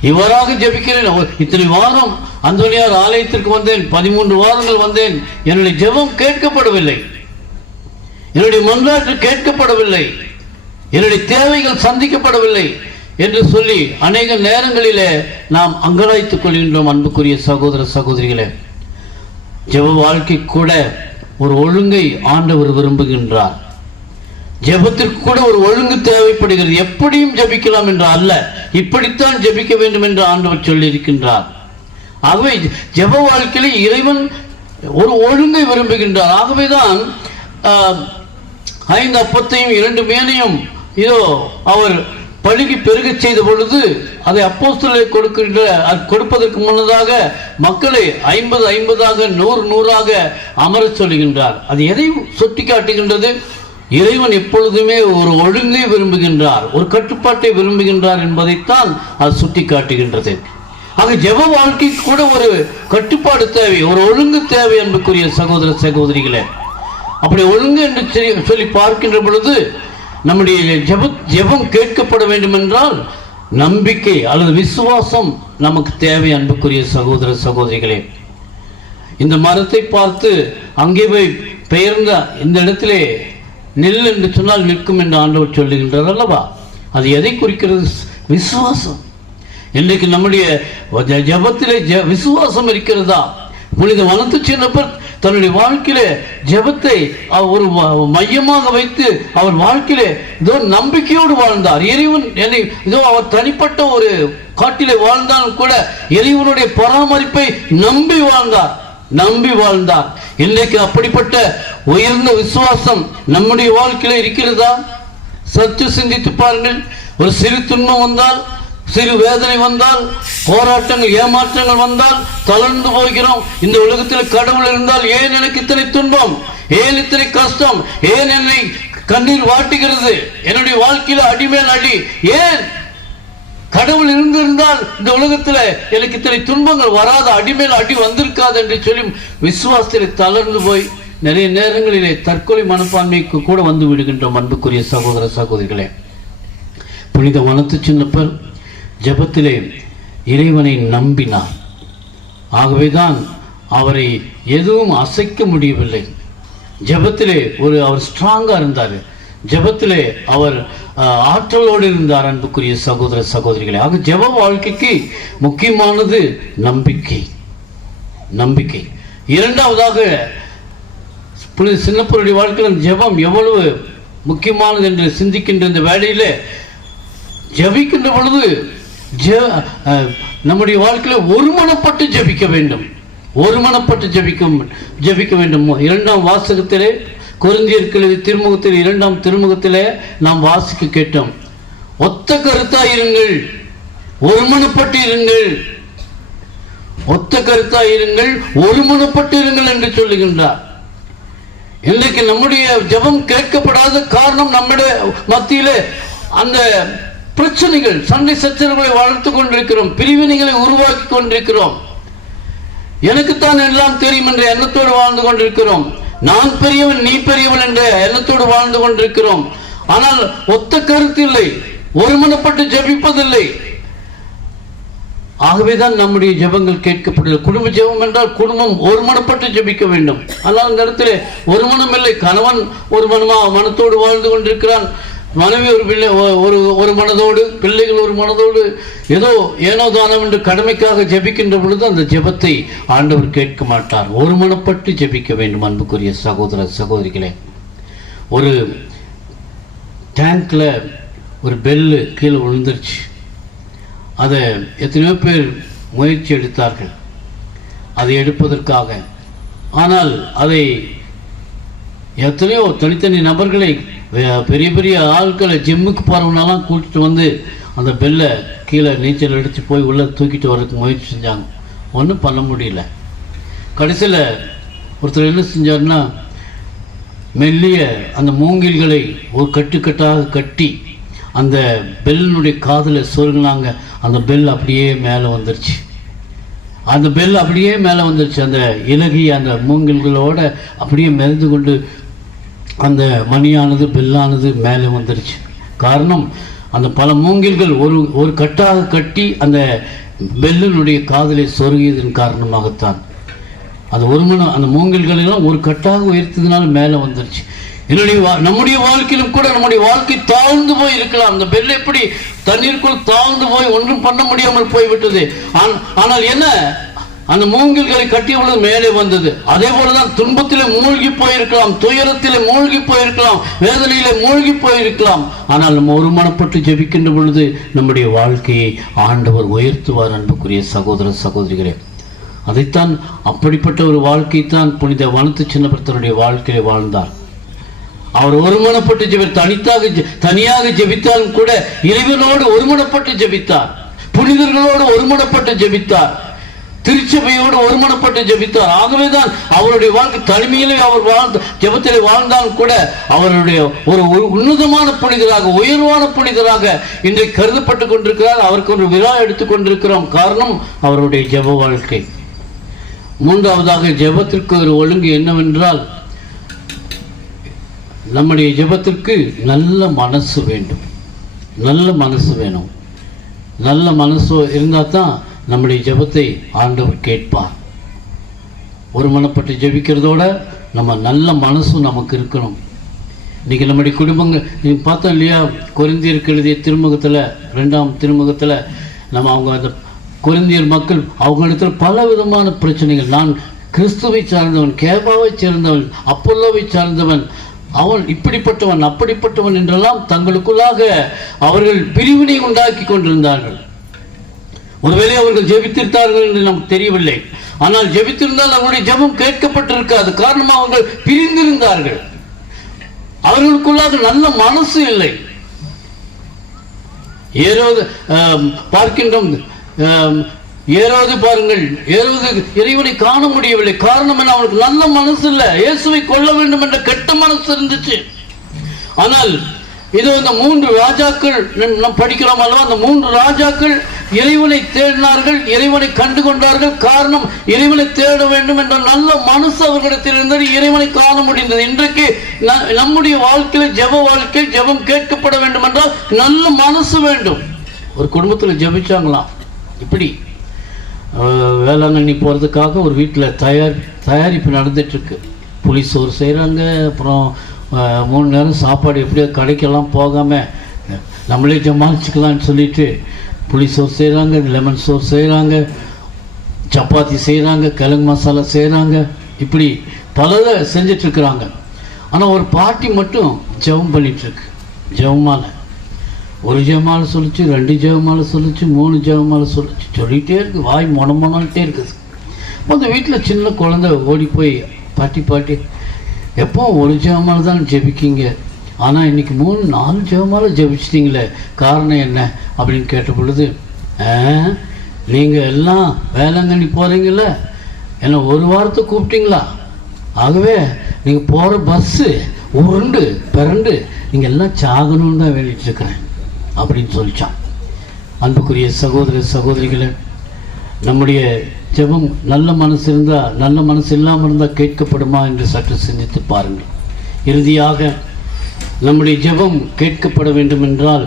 இவ்வாறாக ஜெபிக்கிறேன். இத்தனை வாரம் அந்தோனியார் ஆலயத்திற்கு வந்தேன், 13 வாரங்கள் வந்தேன், என்னுடைய ஜெபம் கேட்கப்படவில்லை, என்னுடைய மன்றாட்டு கேட்கப்படவில்லை, என்னுடைய தேவைகள் சந்திக்கப்படவில்லை என்று சொல்லி அநேக நேரங்களிலே நாம் அங்கலாய்த்துக் கொள்கின்றோம் அன்புக்குரிய சகோதர சகோதரிகளே. ஜெப வாழ்க்கை கூட ஒரு ஒழுங்கை ஆண்டவர் விரும்புகின்றார். ஜெபத்திற்கு கூட ஒரு ஒழுங்கு தேவைப்படுகிறது. எப்படியும் ஜெபிக்கலாம் என்று அல்ல, இப்படித்தான் ஜெபிக்க வேண்டும் என்று ஆண்டவர் சொல்லி இருக்கின்றார். ஆகவே ஜெப வாழ்க்கையில இறைவன் ஒரு ஒழுங்கை விரும்புகின்றார். ஆகவேதான் 5 அப்பத்தையும் 2 மீனையும் இதோ அவர் பழுகி பெருகச் செய்த பொழுது அதை அப்போஸ்தலருக்கு கொடுப்பதற்கு முன்னதாக மக்களை 50-50ஆக 100-100ஆக அமர சொல்லுகின்றார். அது எதை சுட்டி காட்டுகின்றது? இறைவன் எப்பொழுதுமே ஒரு ஒழுங்கை விரும்புகின்றார், ஒரு கட்டுப்பாட்டை விரும்புகின்றார் என்பதைத்தான் அது சுட்டி காட்டுகின்றது. ஆக ஜெப வாழ்க்கைக்கு கூட ஒரு கட்டுப்பாடு தேவை, ஒரு ஒழுங்கு தேவை அன்புக்குரிய சகோதர சகோதரிகளே. அப்படி ஒழுங்கு என்று சொல்லி பார்க்கின்ற பொழுது நம்முடைய ஜெபம் கேட்கப்பட வேண்டும் என்றால் நம்பிக்கை அல்லது விசுவாசம் நமக்கு தேவை அன்புக்குரிய சகோதர சகோதரிகளே. இந்த மரத்தை பார்த்து அங்கே போய் பெயர்ந்த இந்த இடத்திலே நெல் என்று சொன்னால் நிற்கும் என்று ஆண்டவர் சொல்லுகின்றார் அல்லவா? அது எதை குறிக்கிறது? விசுவாசம். இன்றைக்கு நம்முடைய ஜெபத்திலே விசுவாசம் இருக்கிறதா? புனித வனத்து சென்றவர் தன்னுடைய வாழ்க்கையிலே ஜெபத்தை ஒரு மையமாக வைத்து அவர் வாழ்க்கையிலே இதோ நம்பிக்கையோடு வாழ்ந்தார். இறைவன் என்னை இதோ அவர் தனிப்பட்ட ஒரு காட்டிலே வாழ்ந்தாலும் கூட இறைவனுடைய பராமரிப்பை நம்பி வாழ்ந்தார். இன்றைக்கு அப்படிப்பட்ட உயர்ந்த விசுவாசம் நம்முடைய வாழ்க்கையில இருக்கிறதா? சற்று சிந்தித்து பாருங்கள். ஒரு சிறு துன்பம் வந்தால், சிறு வேதனை வந்தால், போராட்டங்கள் ஏமாற்றங்கள் வந்தால் தளர்ந்து போகிறோம். இந்த உலகத்தில் கடவுள் இருந்தால் ஏன் எனக்கு இத்தனை துன்பம், ஏன் இத்தனை கஷ்டம், ஏன் என்னை கண்ணீர் வாட்டுகிறது, என்னுடைய வாழ்க்கையில அடிமேல் அடி, ஏன் கடவுள் இருந்திருந்தால் இந்த உலகத்தில் எனக்கு இத்தனை துன்பங்கள் வராத, அடிமேல் அடி வந்திருக்காது என்று சொல்லி விசுவாசத்தில் தளர்ந்து போய் நிறைய நேரங்களிலே தற்கொலை மனப்பான்மைக்கு கூட வந்து விடுகின்றோம் அன்புக்குரிய சகோதர சகோதரிகளே. புனித வனத்து சின்னப்பர் ஜெபத்திலே இறைவனை நம்பினார். ஆகவேதான் அவரை எதுவும் அசைக்க முடியவில்லை. ஜெபத்திலே அவர் ஸ்ட்ராங்கா இருந்தார், ஜெபத்திலே அவர் ஆற்றலோடு இருந்தார் அன்புக்குரிய சகோதர சகோதரிகளே. ஆக ஜெப வாழ்க்கைக்கு முக்கியமானது நம்பிக்கை. இரண்டாவதாக புனித சின்னப்பருடைய வாழ்க்கையில் ஜெபம் எவ்வளவு முக்கியமானது என்று சிந்திக்கின்ற இந்த வேளையிலே ஜெபிக்கின்ற பொழுது நம்முடைய வாழ்க்கையில ஒருமனப்பட்டு ஜெபிக்க வேண்டும், ஜெபிக்க வேண்டும். 2ஆம் வாசகத்திலே கொரிந்தியர் திருமுகத்தில் 2ஆம் திருமுகத்திலே நாம் வாசிக்க கேட்டோம். ஒத்த கருத்தாயிருங்கள், ஒருமனப்பட்டு இருங்கள் என்று சொல்லுகின்றார். இன்றைக்கு நம்முடைய ஜெபம் கேட்கப்படாத காரணம் நம்முடைய மத்தியிலே அந்த பிரச்சனைகள், சண்டை சச்சரவுகளை வளர்த்து கொண்டிருக்கிறோம், பிரிவினைகளை உருவாக்கி கொண்டிருக்கிறோம். எனக்குத்தான் எல்லாம் தெரியும் என்ற எண்ணத்தோடு வாழ்ந்து கொண்டிருக்கிறோம். நான் பெரியவன், நீ பெரியவன் என்ற எண்ணத்தோடு வாழ்ந்து கொண்டிருக்கிறோம். ஆனால் ஒத்த கருத்து இல்லை, ஒருமனப்பட்டு ஜெபிப்பதில்லை. ஆகவேதான் நம்முடைய ஜெபங்கள் கேட்கப்படவில்லை. குடும்ப ஜெபம் என்றால் குடும்பம் ஒருமனப்பட்டு ஜெபிக்க வேண்டும். ஆனால் அந்த இடத்துல ஒரு மனம் இல்லை. கணவன் ஒரு மனத்தோடு வாழ்ந்து கொண்டிருக்கிறான், மனைவி ஒரு பிள்ளை ஒரு மனதோடு, பிள்ளைகள் ஒரு மனதோடு ஏனோ தானம் என்று கடமைக்காக ஜெபிக்கின்ற பொழுது அந்த ஜெபத்தை ஆண்டவர் கேட்க மாட்டார். ஒரு மனப்பட்டு ஜெபிக்க வேண்டும். அன்புக்குரிய சகோதர சகோதரிகளே, ஒரு டேங்க்ல ஒரு பெல்லு கீழே விழுந்துருச்சு. அதை எத்தனையோ பேர் முயற்சி எடுத்தார்கள் அதை எடுப்பதற்காக. ஆனால் அதை எத்தனையோ தனித்தனி நபர்களை, பெரிய பெரிய ஆட்களை, ஜிம்முக்கு போகிறவனெல்லாம் கூட்டிட்டு வந்து அந்த பெல்லை கீழே நீச்சல் அடித்து போய் உள்ளே தூக்கிட்டு வரதுக்கு முயற்சி செஞ்சாங்க. ஒன்றும் பண்ண முடியல. கடைசியில் ஒருத்தர் என்ன செஞ்சார்னா, மெல்லிய அந்த மூங்கில்களை ஒரு கட்டுக்கட்டாக கட்டி அந்த பெல்லினுடைய காதில் சொருகினாங்க. அந்த பெல் அப்படியே மேலே வந்துருச்சு. அந்த பெல் அப்படியே மேலே வந்துருச்சு. அந்த இலகி அந்த மூங்கில்களோடு அப்படியே மெலிந்து கொண்டு அந்த மணியானது, பெல்லானது மேலே வந்துருச்சு. காரணம், அந்த பல மூங்கில்கள் ஒரு கட்டாக கட்டி அந்த பெல்லினுடைய காதலை சொருகியதன் காரணமாகத்தான். அது அந்த மூங்கில்களெல்லாம் ஒரு கட்டாக உயர்த்ததுனால மேலே வந்துருச்சு. நம்முடைய வாழ்க்கையிலும் கூட நம்முடைய வாழ்க்கை தாழ்ந்து போய் இருக்கலாம். அந்த பெல் எப்படி தண்ணீருக்குள் தாழ்ந்து போய் ஒன்றும் பண்ண முடியாமல் போய்விட்டது. ஆனால் என்ன, அந்த மூங்கில்களை கட்டியவளது மேலே வந்தது. அதே போலதான் துன்பத்திலே மூழ்கி போயிருக்கலாம், துயரத்திலே மூழ்கி போயிருக்கலாம், வேதனையிலே மூழ்கி போயிருக்கலாம். ஆனால் நம்ம ஒருமனப்பட்டு ஜெபிக்கின்ற பொழுது நம்முடைய வாழ்க்கையை ஆண்டவர் உயர்த்துவார். அன்புக்குரிய சகோதர சகோதரிகளே, அதைத்தான், அப்படிப்பட்ட ஒரு வாழ்க்கைத்தான் புனித வனத்து சின்னப்பர் வாழ்க்கையிலே வாழ்ந்தார். அவர் ஒருமனப்பட்டு தனியாக ஜெபித்தாலும் கூட இறைவனோடு ஒருமனப்பட்டு ஜெபித்தார். புனிதர்களோடு ஒருமனப்பட்டு ஜெபித்தார். திருச்சபையோடு ஒருமனப்பட்டு ஜெபித்தார். ஆகவேதான் அவருடைய வாழ்க்கை தனிமையிலே அவர் ஜெபத்திலே வாழ்ந்தாலும் கூட அவருடைய ஒரு உன்னதமான புனிதராக, உயர்வான புனிதராக இன்றைக்கு கருதப்பட்டு கொண்டிருக்கிறார். அவருக்கு ஒரு விழா எடுத்துக் கொண்டிருக்கிறோம். காரணம், அவருடைய ஜெப வாழ்க்கை. மூன்றாவதாக, ஜெபத்திற்கு ஒரு ஒழுங்கு என்னவென்றால், நம்முடைய ஜெபத்திற்கு நல்ல மனசு வேண்டும். நல்ல மனசு வேணும். நல்ல மனசு இருந்தால் தான் நம்முடைய ஜெபத்தை ஆண்டவர் கேட்பார். ஒரு மனப்பட்டு ஜெபிக்கிறதோட நம்ம நல்ல மனசும் நமக்கு இருக்கணும். இன்றைக்கி நம்முடைய குடும்பங்கள் நீங்கள் பார்த்தோம் இல்லையா, கொரிந்தியருக்கு எழுதிய திருமுகத்தில், 2ஆம் திருமுகத்தில் நம்ம அந்த கொரிந்தியர் மக்கள் அவங்களிடத்தில் பல விதமான பிரச்சனைகள். நான் கிறிஸ்துவை சார்ந்தவன், கேபாவை சேர்ந்தவன், அப்போலோவை சார்ந்தவன், அவன் இப்படிப்பட்டவன் அப்படிப்பட்டவன் என்றெல்லாம் தங்களுக்குள்ளாக அவர்கள் பிரிவினை உண்டாக்கி கொண்டிருந்தார்கள். ஒருவேளை அவர்கள் ஜெபித்திருந்தார்கள் என்று நமக்கு தெரியவில்லை. ஆனால் ஜெபித்திருந்தால் அவருடைய ஜெபம் கேட்கப்பட்டிருக்காது. காரணம், அவர்கள் பிரிந்திருந்தார்கள். அவர்களுக்குள்ளாக நல்ல மனசு இல்லை. பார்க்கின்றோம், ஏரோது பாருங்கள், ஏரோது இறைவனை காண முடியவில்லை. காரணம் என்ன? அவனுக்கு நல்ல மனசு இல்லை. இயேசுவை கொல்ல வேண்டும் என்ற கெட்ட மனசு இருந்துச்சு. ஆனால் இது அந்த 3 ராஜாக்கள் நாம் படிக்கிறோம் அல்லவா, அந்த 3 ராஜாக்கள் இறைவனை தேடினார்கள், இறைவனை கண்டு கொண்டார்கள். காரணம், இறைவனை தேட வேண்டும் என்ற நல்ல மனசு அவர்களிடத்தில் இருந்தது. இறைவனை காண முடிந்தது. இன்றைக்கு நம்முடைய வாழ்க்கையில் ஜெபம் கேட்கப்பட வேண்டும் என்றால் நல்ல மனசு வேண்டும். ஒரு குடும்பத்தில் ஜெபிச்சாங்களாம். இப்படி வேளாங்கண்ணி போகிறதுக்காக ஒரு வீட்டில் தயாரிப்பு நடந்துட்டுருக்கு. புளி சோறு செய்கிறாங்க. அப்புறம் 3 நேரம் சாப்பாடு எப்படியோ கடைக்கெல்லாம் போகாமல் நம்மளே ஜமாளிச்சுக்கலான்னு சொல்லிட்டு புளி சோறு செய்கிறாங்க, லெமன் சோறு செய்கிறாங்க, சப்பாத்தி செய்கிறாங்க, கிழங்கு மசாலா செய்கிறாங்க. இப்படி பலதை செஞ்சிட்ருக்குறாங்க. ஆனால் ஒரு பாட்டி மட்டும் ஜெபம் பண்ணிகிட்ருக்கு. ஜெபமாலை, ஒரு ஜெபமாலை சொல்லிச்சு, 2 ஜெபமாலை சொல்லிச்சு, 3 ஜெபமாலை சொல்லிச்சு, சொல்லிகிட்டே இருக்குது. வாய் மொனமொனட்டே இருக்குது. அந்த வீட்டில் சின்ன குழந்தை ஓடி போய், பாட்டி எப்போ ஒரு ஜெபமாலை தான் ஜெபிக்கிங்க, ஆனால் இன்றைக்கி 3-4 ஜெபமாலை ஜெபிச்சிட்டிங்களே, காரணம் என்ன அப்படின்னு கேட்ட பொழுது, நீங்கள் எல்லாம் வேளாங்கண்ணி போகிறீங்கள, என்ன ஒரு வாரத்தை கூப்பிட்டீங்களா, ஆகவே நீங்கள் போகிற பஸ்ஸு உருண்டு பிறண்டு நீங்கள் எல்லாம் சாகணும்னு தான் வேண்டிகிட்ருக்கிறேன் அப்படின்னு சொல்லிச்சான். அன்புக்குரிய சகோதர சகோதரிகளை, நம்முடைய ஜெபம் நல்ல மனசு இருந்தால், நல்ல மனசு இல்லாமல் இருந்தால் கேட்கப்படுமா என்று சற்று சிந்தித்து பாருங்கள். இறுதியாக, நம்முடைய ஜெபம் கேட்கப்பட வேண்டுமென்றால்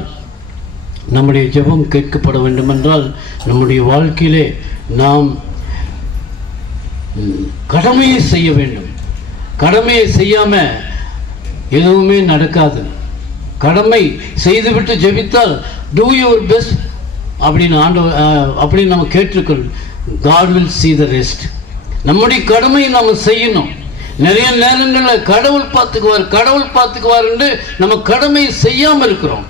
நம்முடைய வாழ்க்கையிலே நாம் கடமையை செய்ய வேண்டும். கடமையை செய்யாமல் எதுவுமே நடக்காது. கடமை செய்துவிட்டு ஜெபித்தால் டூ யுவர் பெஸ்ட் அப்படின்னு அப்படின்னு நம்ம கேட்டிருக்கோம். God will see the rest. நம்முடைய கடமையை நம்ம செய்யணும். நிறைய நேரங்களில் கடவுள் பார்த்துக்குவார் என்று நம்ம கடமையை செய்யாமல் இருக்கிறோம்.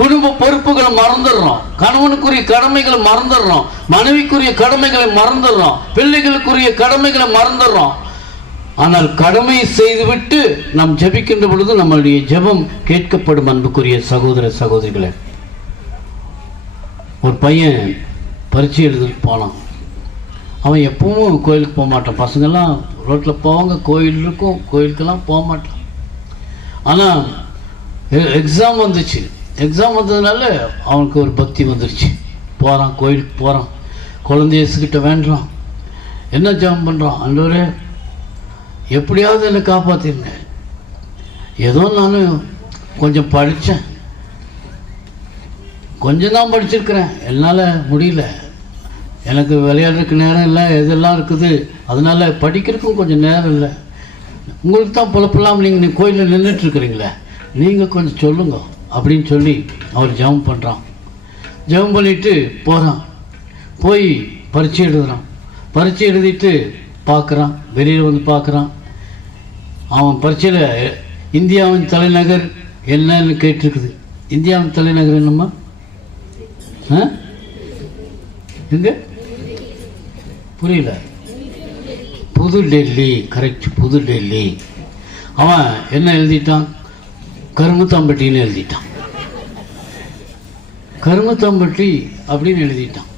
குடும்ப பொறுப்புகளை மறந்துடுறோம், கணவனுக்குரிய கடமைகளை மறந்துடுறோம், மனைவிக்குரிய கடமைகளை மறந்துடுறோம், பிள்ளைகளுக்குரிய கடமைகளை மறந்துடுறோம். ஆனால் கடமையை செய்துவிட்டு நாம் ஜெபிக்கின்ற பொழுது நம்மளுடைய ஜெபம் கேட்கப்படும். அன்புக்குரிய சகோதர சகோதரிகளே, ஒரு பையன் பரீட்சை எழுதிட்டு போனான். அவன் எப்பவும் கோயிலுக்கு போக மாட்டான். பசங்கள்லாம் ரோட்டில் போவாங்க, கோயில் இருக்கும், கோயிலுக்கெல்லாம் போக மாட்டான். ஆனால் எக்ஸாம் வந்துச்சு. எக்ஸாம் வந்ததுனால அவனுக்கு ஒரு பக்தி வந்துருச்சு. போகிறான், கோயிலுக்கு போகிறான், குழந்தையசுக்கிட்ட வேண்டுறான். என்ன ஜெபம் பண்ணுறான்? ஆண்டவரே, எப்படியாவது என்னை காப்பாற்றிருங்க. ஏதோ நான் கொஞ்சம் படித்தேன், கொஞ்சம் தான் படிச்சிருக்கிறேன், என்னால் முடியல, எனக்கு விளையாடுறதுக்கு நேரம் இல்லை, எதெல்லாம் இருக்குது, அதனால் படிக்கிறதுக்கும் கொஞ்சம் நேரம் இல்லை. உங்களுக்கு தான் பொழப்பெல்லாம் நீங்கள் கோயிலில் நின்றுட்டுருக்குறீங்களே, நீங்கள் கொஞ்சம் சொல்லுங்க அப்படின்னு சொல்லி அவர் ஜெபம் பண்ணுறான். ஜெபம் பண்ணிவிட்டு போகிறான். போய் பரீட்சை எழுதுகிறான். பரீட்சை எழுதிட்டு பார்க்குறான், வெளியில் வந்து பார்க்குறான். அவன் பரீட்சையில் இந்தியாவின் தலைநகர் என்னன்னு கேட்டிருக்குது. இந்தியாவின் தலைநகர் என்னம்மா? எங்க? புரியல. புது டெல்லி. கரெக்ட், புது டெல்லி. அவன் என்ன எழுதிட்டான்? கருமத்தாம்பட்டின்னு எழுதிட்டான். கருமத்தாம்பட்டி அப்படின்னு எழுதிட்டான்.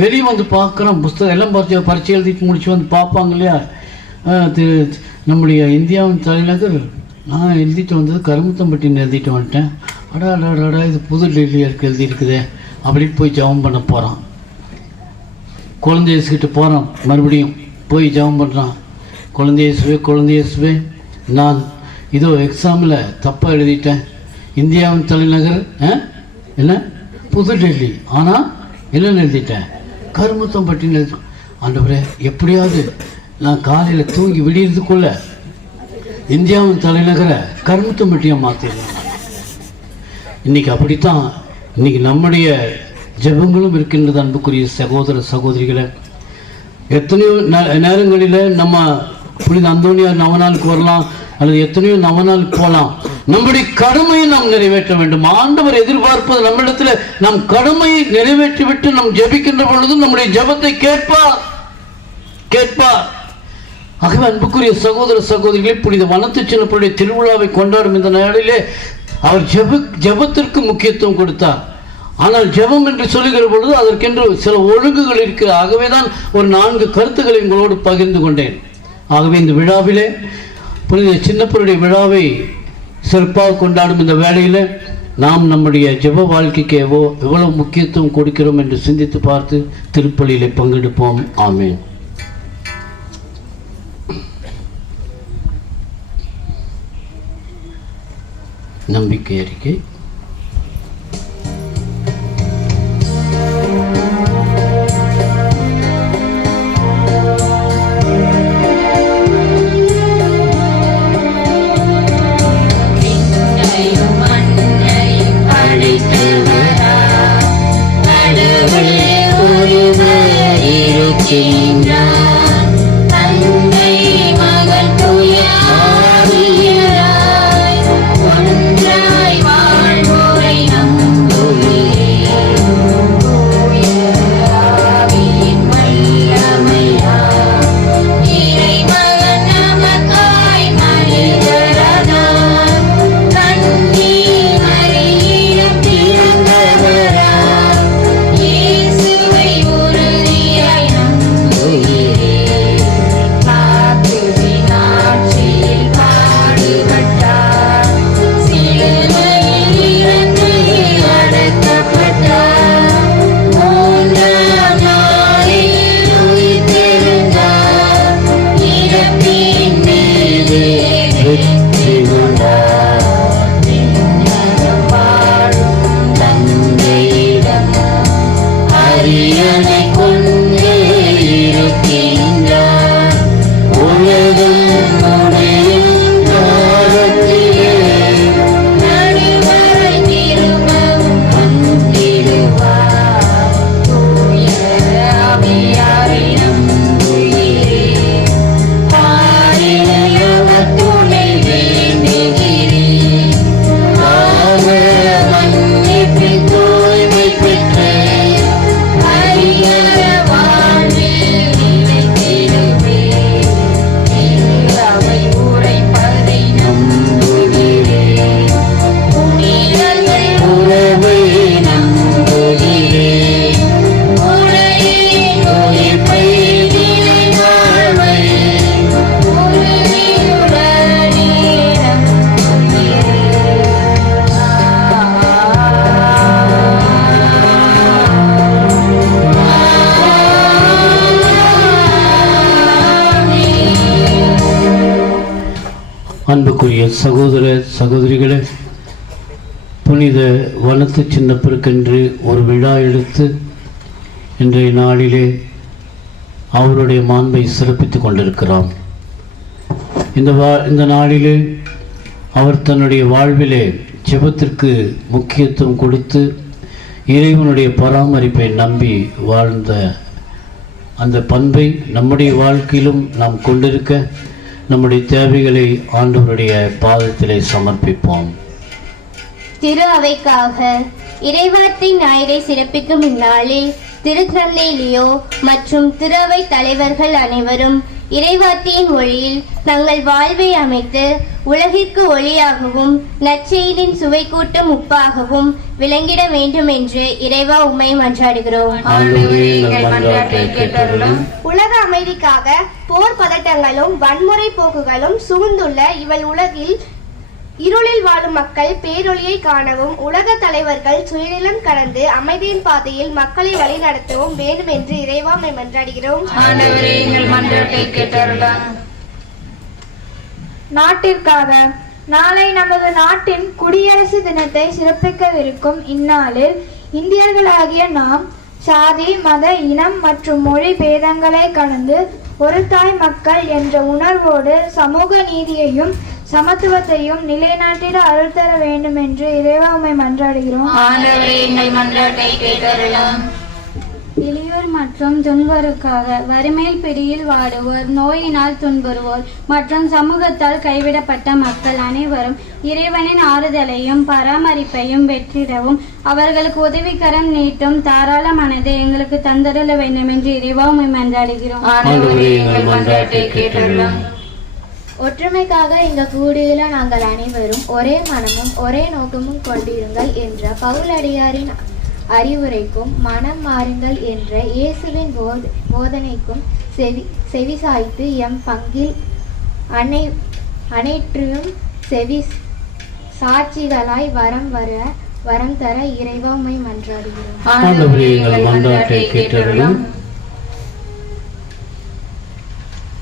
வெளியே வந்து பார்க்குறான். புஸ்தகம் எல்லாம் பரீட்சை எழுதிட்டு முடிச்சு வந்து பார்ப்பாங்க இல்லையா, நம்முடைய இந்தியாவின் தலைநகர் நான் எழுதிட்டு வந்தது கருமத்தம்பட்டின்னு எழுதிட்டு வந்துட்டேன். அடா இது புது டெல்லியாருக்கு எழுதியிருக்குதே அப்படின்னு போய் ஜெபம் பண்ண போகிறான். குழந்தையேசுக்கிட்ட போகிறான். மறுபடியும் போய் ஜெபம் பண்ணுறான். குழந்தையேசுவே, நான் இதோ எக்ஸாமில் தப்பாக எழுதிட்டேன். இந்தியாவின் தலைநகர் என்ன? புது டெல்லி. ஆனால் என்னென்னு எழுதிட்டேன்? கருமத்தம்பட்டின்னு எழுதிட்டேன். ஆண்டவரே, எப்படியாவது நான் காலையில் தூங்கி விடியறதுக்குள்ள இந்தியாவின் தலைநகரை கருமத்தம்பட்டியாக மாற்றிடலாம். இன்றைக்கி அப்படித்தான் இன்றைக்கி நம்முடைய ஜெபங்களும் இருக்கின்றது. அன்புக்குரிய சகோதர சகோதரிகளை, எத்தனையோ நேரங்களில் நம்ம புனித அந்தோனியார் நவநாளுக்கு வரலாம், அல்லது எத்தனையோ நவநாளுக்கு போகலாம். நம்முடைய கடமையை நாம் நிறைவேற்ற வேண்டும். ஆண்டவர் எதிர்பார்ப்பது நம்மிடத்தில் நம் கடமையை நிறைவேற்றிவிட்டு நம் ஜெபிக்கின்ற பொழுது நம்முடைய ஜெபத்தை கேட்பார். ஆகவே அன்புக்குரிய சகோதர சகோதரிகளை, புனித வனத்து சின்னப்பருடைய திருவிழாவை கொண்டாடும் இந்த நாளிலே அவர் ஜெபத்திற்கு முக்கியத்துவம் கொடுத்தார். ஆனால் ஜெபம் என்று சொல்லுகிற பொழுது அதற்கென்று சில ஒழுங்குகள் இருக்கிற. ஆகவே தான் ஒரு 4 கருத்துக்களை உங்களோடு பகிர்ந்து கொண்டேன். ஆகவே இந்த விழாவிலே, புனித சின்னப்பருடைய விழாவை சிறப்பாக கொண்டாடும் இந்த வேளையில் நாம் நம்முடைய ஜெப வாழ்க்கைக்கு எவ்வளவு முக்கியத்துவம் கொடுக்கிறோம் என்று சிந்தித்து பார்த்து திருப்பலியிலே பங்கெடுப்போம். ஆமென். நம்பிக்கை அறிக்கை. தந்தை மகன் தூய ஆவியாய் ஒன்றாய் வாழ அன்புக்குரிய சகோதர சகோதரிகளே, புனித வனத்து சின்னப்பருக்கென்று ஒரு விழா எடுத்து இன்றைய நாளிலே அவருடைய மாண்பை சிறப்பித்துக் கொண்டிருக்கிறோம். இந்த நாளிலே அவர் தன்னுடைய வாழ்விலே ஜெபத்திற்கு முக்கியத்துவம் கொடுத்து இறைவனுடைய பராமரிப்பை நம்பி வாழ்ந்த அந்த பண்பை நம்முடைய வாழ்க்கையிலும் நாம் கொண்டிருக்க நம்முடைய தேவைகளை ஆண்டவருடைய பாதத்திலே சமர்ப்பிப்போம். திரு அவைக்காக இறைவார்த்தை ஞாயிறை சிறப்பிக்கும் இந்நாளில் திருத்தந்தை லியோ மற்றும் திரு அவை தலைவர்கள் அனைவரும் இறைவார்த்தையின் ஒளியில் தங்கள் வாழ்வை அமைத்து உலகிற்கு ஒளியாகவும் நற்செய்தியின் சுவை கூட்டும் உப்பாகவும் விளங்கிட வேண்டும் என்று இறைவா உம்மை மன்றாடுகிறோம். உலக அமைதிக்காக போர் பதட்டங்களும் வன்முறை போக்குகளும் சூழ்ந்துள்ள இவள் உலகில் இருளில் வாழும் மக்கள் பேரொளியை காணவும் உலக தலைவர்கள் சுயநிலம் கடந்து அமைதியின் பாதையில் மக்களை வழிநடத்தவும் வேண்டும் என்று இறைவா உம்மை மன்றாடுகிறோம். நாட்டிற்காக நாளை நமது நாட்டின் குடியரசு தினத்தை சிறப்பிக்கவிருக்கும் இந்நாளில் இந்தியர்களாகிய நாம் சாதி, மத, இனம் மற்றும் மொழி பேதங்களை கடந்து ஒரு தாய் மக்கள் என்ற உணர்வோடு சமூக நீதியையும் சமத்துவத்தையும் நிலைநாட்டிட அருள் தர வேண்டும் என்று இறைவா உம்மை மன்றாடுகிறோம். எளியோர் மற்றும் துன்பருக்காக வறுமையில் பிடியில் வாடுவோர், நோயினால் துன்புறுவோர் மற்றும் சமூகத்தால் கைவிடப்பட்ட மக்கள் அனைவரும் இறைவனின் ஆறுதலையும் பராமரிப்பையும் பெற்றிடவும் அவர்களுக்கு உதவிக்கரம் நீட்டும் தாராள மனதை எங்களுக்கு தந்தருள வேண்டும் என்று இறைவா உம்மை மன்றாடுகிறோம். ஒற்றுமைக்காக இங்கு கூடியுள்ள நாங்கள் அனைவரும் ஒரே மனமும் ஒரே நோக்கமும் கொண்டிருங்கள் என்ற பவுலடியாரின் அறிவுரைக்கும் மனம் மாறுங்கள் என்ற இயேசுவின் போதனைக்கும் செவிசாய்த்து எம் பங்கில் அனைத்தையும் சாட்சிகளாய் வரம் தர இறைவா உம்மை மன்றாடுகிறோம்.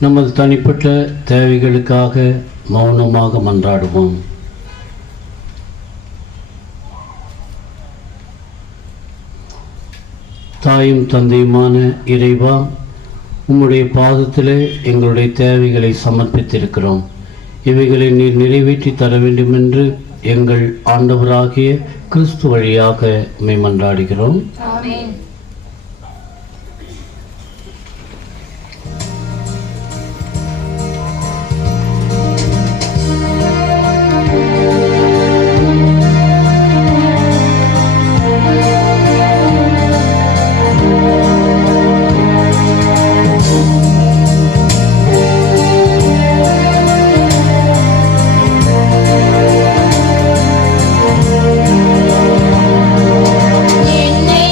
நமது தனிப்பட்ட தேவைகளுக்காக மௌனமாக மன்றாடுவோம். தாயும் தந்தையுமான இறைவா, உம்முடைய பாதத்திலே எங்களுடைய தேவைகளை சமர்ப்பித்திருக்கிறோம். இவைகளை நீர் நிறைவேற்றி தர வேண்டும் என்று எங்கள் ஆண்டவராகிய கிறிஸ்து வழியாக உம்மை மன்றாடுகிறோம். ஆமென். என்னை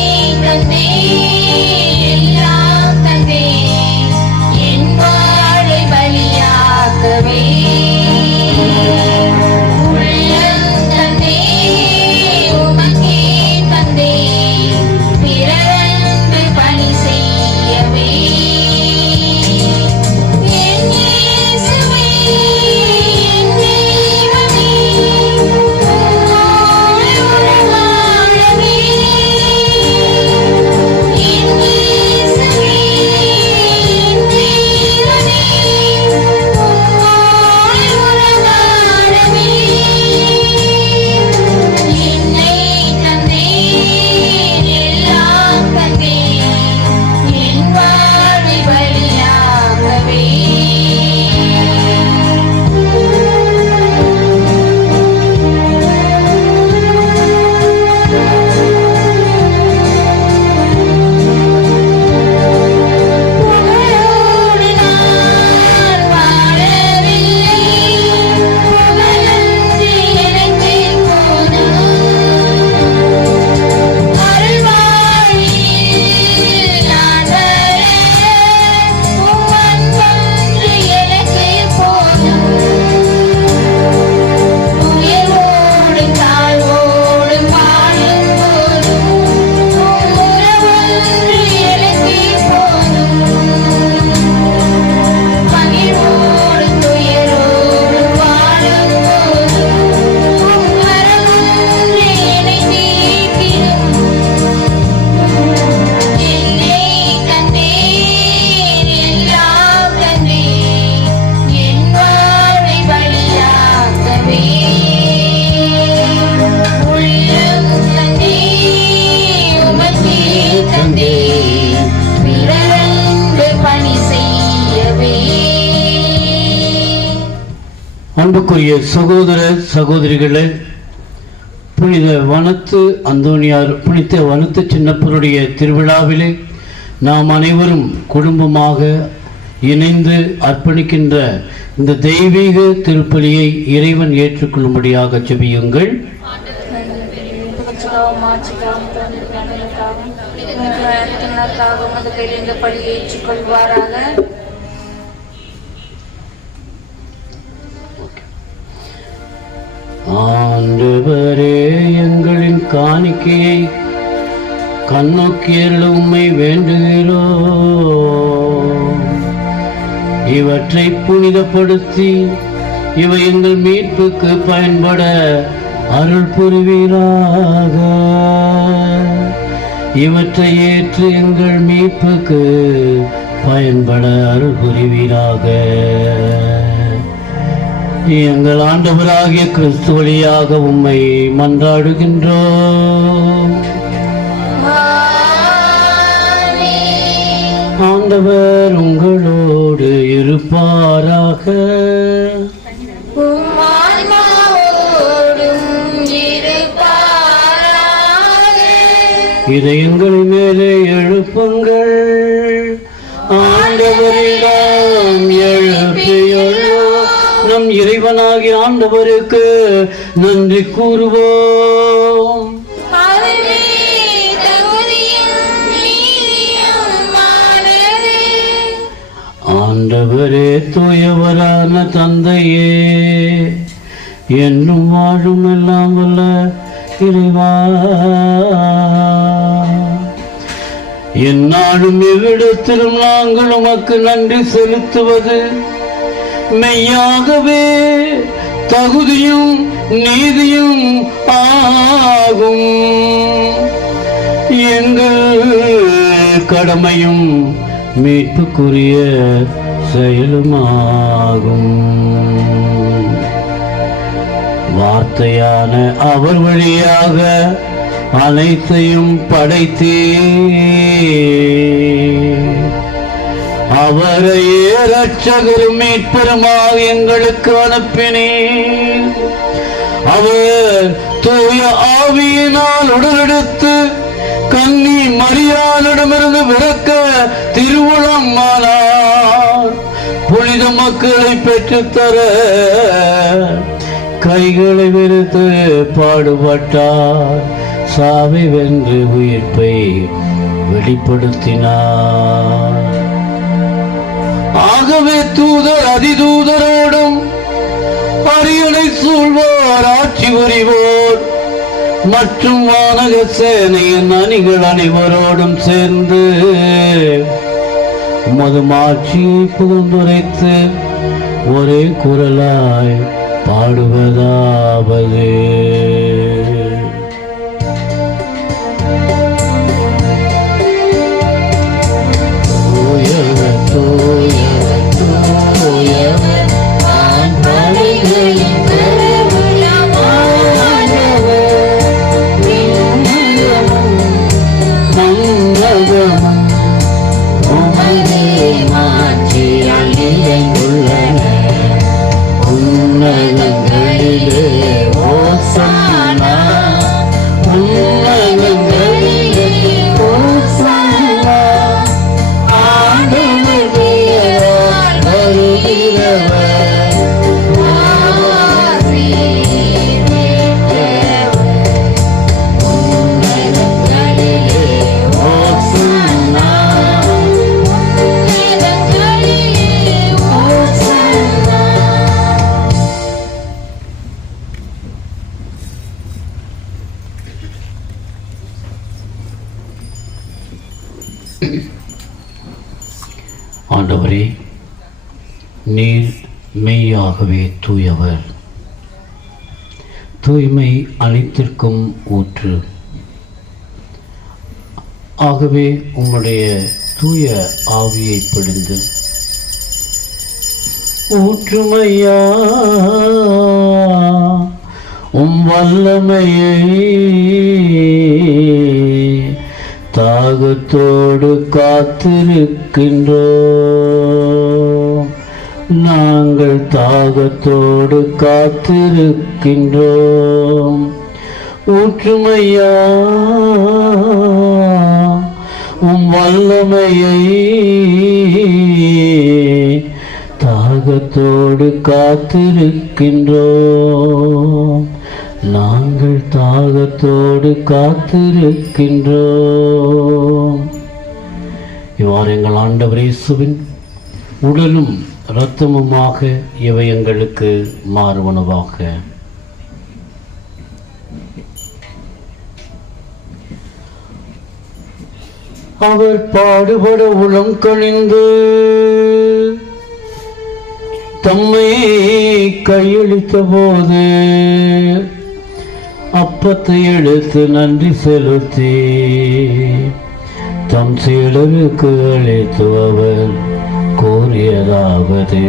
அன்புக்குரிய சகோதர சகோதரிகளே, புனித வனத்து சின்னப்பருடைய திருவிழாவிலே நாம் அனைவரும் குடும்பமாக இணைந்து அர்ப்பணிக்கின்ற இந்த தெய்வீக திருப்பலியை இறைவன் ஏற்றுக்கொள்ளும்படியாக ஜெபியுங்கள். ஆண்டவரே, எங்களின் காணிக்கையை கண்ணோக்கியருள உம்மை வேண்டுகிறோம். இவற்றை புனிதப்படுத்தி இவை எங்கள் மீட்புக்கு பயன்பட அருள் புரிவீராக. இவற்றை ஏற்று எங்கள் மீட்புக்கு பயன்பட அருள் புரிவீராக. எங்கள் ஆண்டவராகிய கிறிஸ்து வழியாக உம்மை மன்றாடுகின்றோம். ஆண்டவர் உங்களோடு இருப்பாராக. இதயங்களை மேலே எழுப்புங்கள். ஆண்டவரிடம் எழுப்பியுள்ளோம். நம் இறைவனாகிய ஆண்டவருக்கு நன்றி கூறுவோம். ஆண்டவரே, தூயவரான தந்தையே, என்றும் வாழும் எல்லாம் வல்ல இறைவா, எந்நாளும் எவ்விடத்திலும் நாங்கள் உமக்கு நன்றி செலுத்துவது மெய்யாகவே தகுதியும் நீதியும் ஆகும். எங்கள் கடமையும் மீட்புக்குரிய செயலுமாகும். வார்த்தையான அவர் வழியாக அனைத்தையும் படைத்தே அவரையே இரட்சகரும் மீட்பருமாக எங்களுக்கு அனுப்பினேன். அவர் தூய ஆவியினால் உடலெடுத்து கன்னி மரியாளிடமிருந்து விலக்க திருவுளம் ஆனார். புனித மக்களை பெற்றுத்தர கைகளை விரித்து பாடுபட்டார். சாவை வென்று உயிர்ப்பை வெளிப்படுத்தினார். ஆகவே தூதர் அதிதூதரோடும் அரியணை சூழ்வோர் ஆட்சி புரிவோர் மற்றும் வானக சேனையின் அணிகள் அனைவரோடும் சேர்ந்து உமது மாட்சியை புகழ்ந்துரைத்து ஒரே குரலாய் பாடுவதாவது: ஆண்டவரே, நீர் மெய்யாகவே தூயவர். தூய்மை அனைத்திற்கும் ஊற்று. ஆகவே உம்முடைய தூய ஆவியை பிடிந்து ஊற்றுமையா உம் வல்லமையை தாகத்தோடு காத்திருக்கின்றோம். நாங்கள் தாகத்தோடு காத்திருக்கின்றோம். ஊற்றுமையா உம் வல்லமையை, தாகத்தோடு காத்திருக்கின்றோம். நாங்கள் தாகத்தோடு காத்திருக்கின்றோம். இவ்வாறு எங்கள் ஆண்டவர் இயேசுவின் உடலும் இரத்தமுமாக இவை எங்களுக்கு மாறுவனவாக. அவர் பாடுபட உளம் கனிந்து தம்மை கையளித்த போது அப்பத்தை எடுத்து நன்றி செலுத்தி தம் சீடருக்கு அளித்து அவர் கூறியதாவது: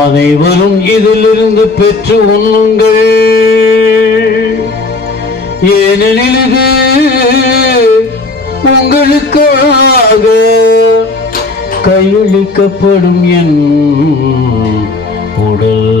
அனைவரும் இதிலிருந்து பெற்று உண்ணுங்கள், ஏனெனில் இது உங்களுக்காக கையளிக்கப்படும் என் உடல்.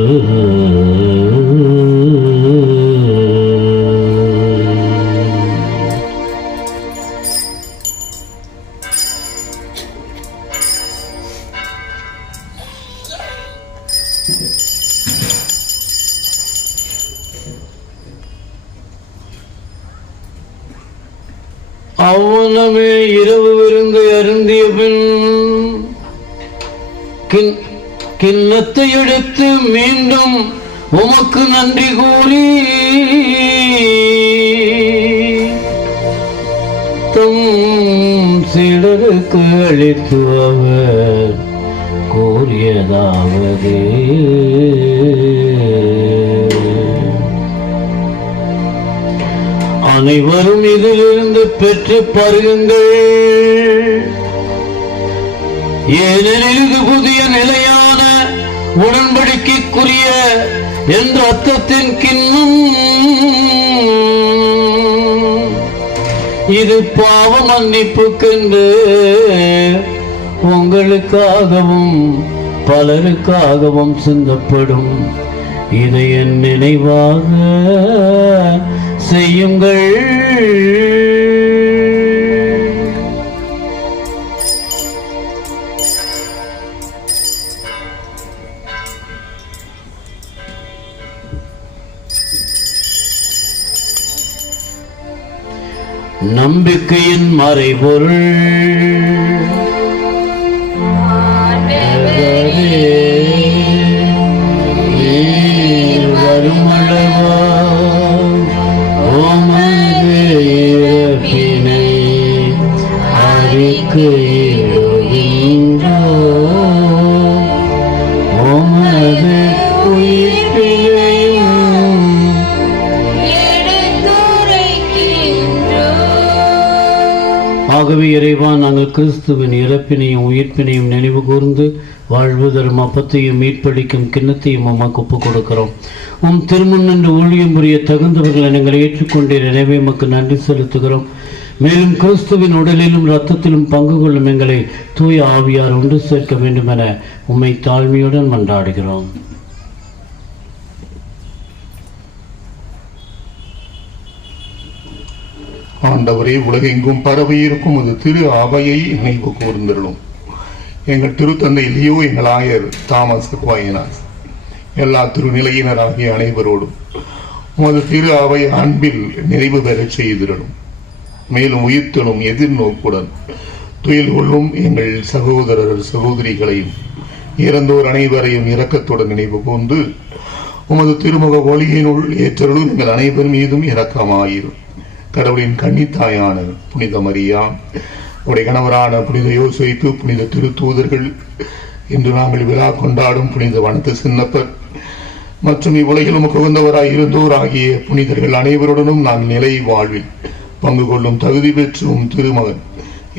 அவ்வளவே இரவு விருந்து அருந்திய பின் கிண்ணத்தை எடுத்து மீண்டும் உமக்கு நன்றி கூறி தம் சீடருக்கு அளித்து அவர் கூறியதாவது: அனைவரும் இதிலிருந்து பெற்று பருகுங்கள், ஏனெனில் இது புதிய நிலையான உடன்படிக்கைக்குரிய என் இரத்தத்தின் கிண்ணம். இது பாவ மன்னிப்புக்கென்று உங்களுக்காகவும் பலருக்காகவும் சிந்தப்படும். இதை என் நினைவாக செய்யுங்கள். நம்பிக்கையின் மறைபொருள். வருமளவா உமது இறப்பினை அறிக்கையிடுகின்றோம், உமது உயிர்ப்பினையும் எடுத்துரைக்கின்றோம். ஆகவே இறைவா, நாங்கள் கிறிஸ்துவின் இறப்பினையும் உயிர்ப்பினையும் நினைவு கூர்ந்து வாழ்வு தரும் அப்பத்தையும் மீட்பளிக்கும் கிண்ணத்தையும் உமக்கு ஒப்புக் கொடுக்கிறோம். உம் திருமுன் நின்று ஊழியம் புரிய தகுந்தவர்களை நாங்கள் ஏற்றுக்கொண்டீர். எனவே உமக்கு நன்றி செலுத்துகிறோம். மேலும் கிறிஸ்துவின் உடலிலும் இரத்தத்திலும் பங்கு கொள்ளும் எங்களை தூய ஆவியார் ஒன்று சேர்க்க வேண்டும் என உம்மை தாழ்மையுடன் மன்றாடுகிறோம். ஆண்டவரே, உலகெங்கும் பரவி இருக்கும் அது திரு அவையை நினைவு கூர்ந்திருளும். எங்கள் திருத்தந்தை லியோ, எங்கள் ஆயர் தாமஸ் அக்வாயினாஸ், எல்லா திருநிலையினராகிய அனைவரோடும் உமது திரு அவை அன்பில் நிறைவு பெறச் செய்திருளும். மேலும் உயிர்த்தலும் எதிர்நோக்குடன் துயில் கொள்ளும் எங்கள் சகோதரர் சகோதரிகளையும் இறந்தோர் அனைவரையும் இரக்கத்துடன் நினைவு கூர்ந்து உமது திருமுக ஒளியினுள் ஏற்றருளும் எங்கள் அனைவர் மீதும் இரக்கமாயிரும். கடவுளின் கன்னித்தாயான புனித மரியா, உடைய கணவரான புனித யோசேப்பு, புனித திருத்தூதர்கள், இன்று நாங்கள் விழா கொண்டாடும் புனித வனத்து சின்னப்பர் மற்றும் இவ்வுலகில் உமக்கு உகந்தவராய் இருந்தோர் ஆகிய புனிதர்கள் அனைவருடனும் நாங்கள் நிலை வாழ்வில் பங்கு கொள்ளும் தகுதி பெற்றும் திருமகன்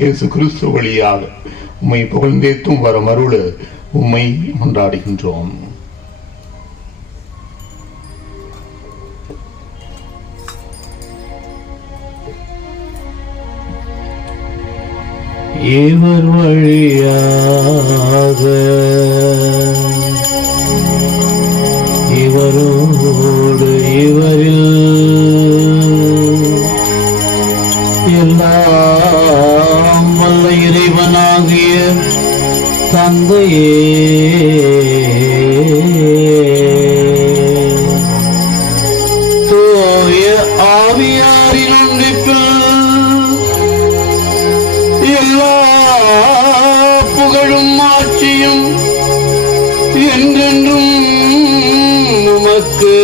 இயேசு கிறிஸ்து வழியாக உம்மை புகழ்ந்தேத்தும் வரம் அருள உம்மை கொண்டாடுகின்றோம். இவர் வழியாக இவரோடு இவரில் எல்லாம் வல்ல இறைவனாகிய தந்தையே தூய ஆவியாரின் ஒன்றிப்பில் எல்லா புகழும் ஆட்சியும் என்றென்றும் உமக்கு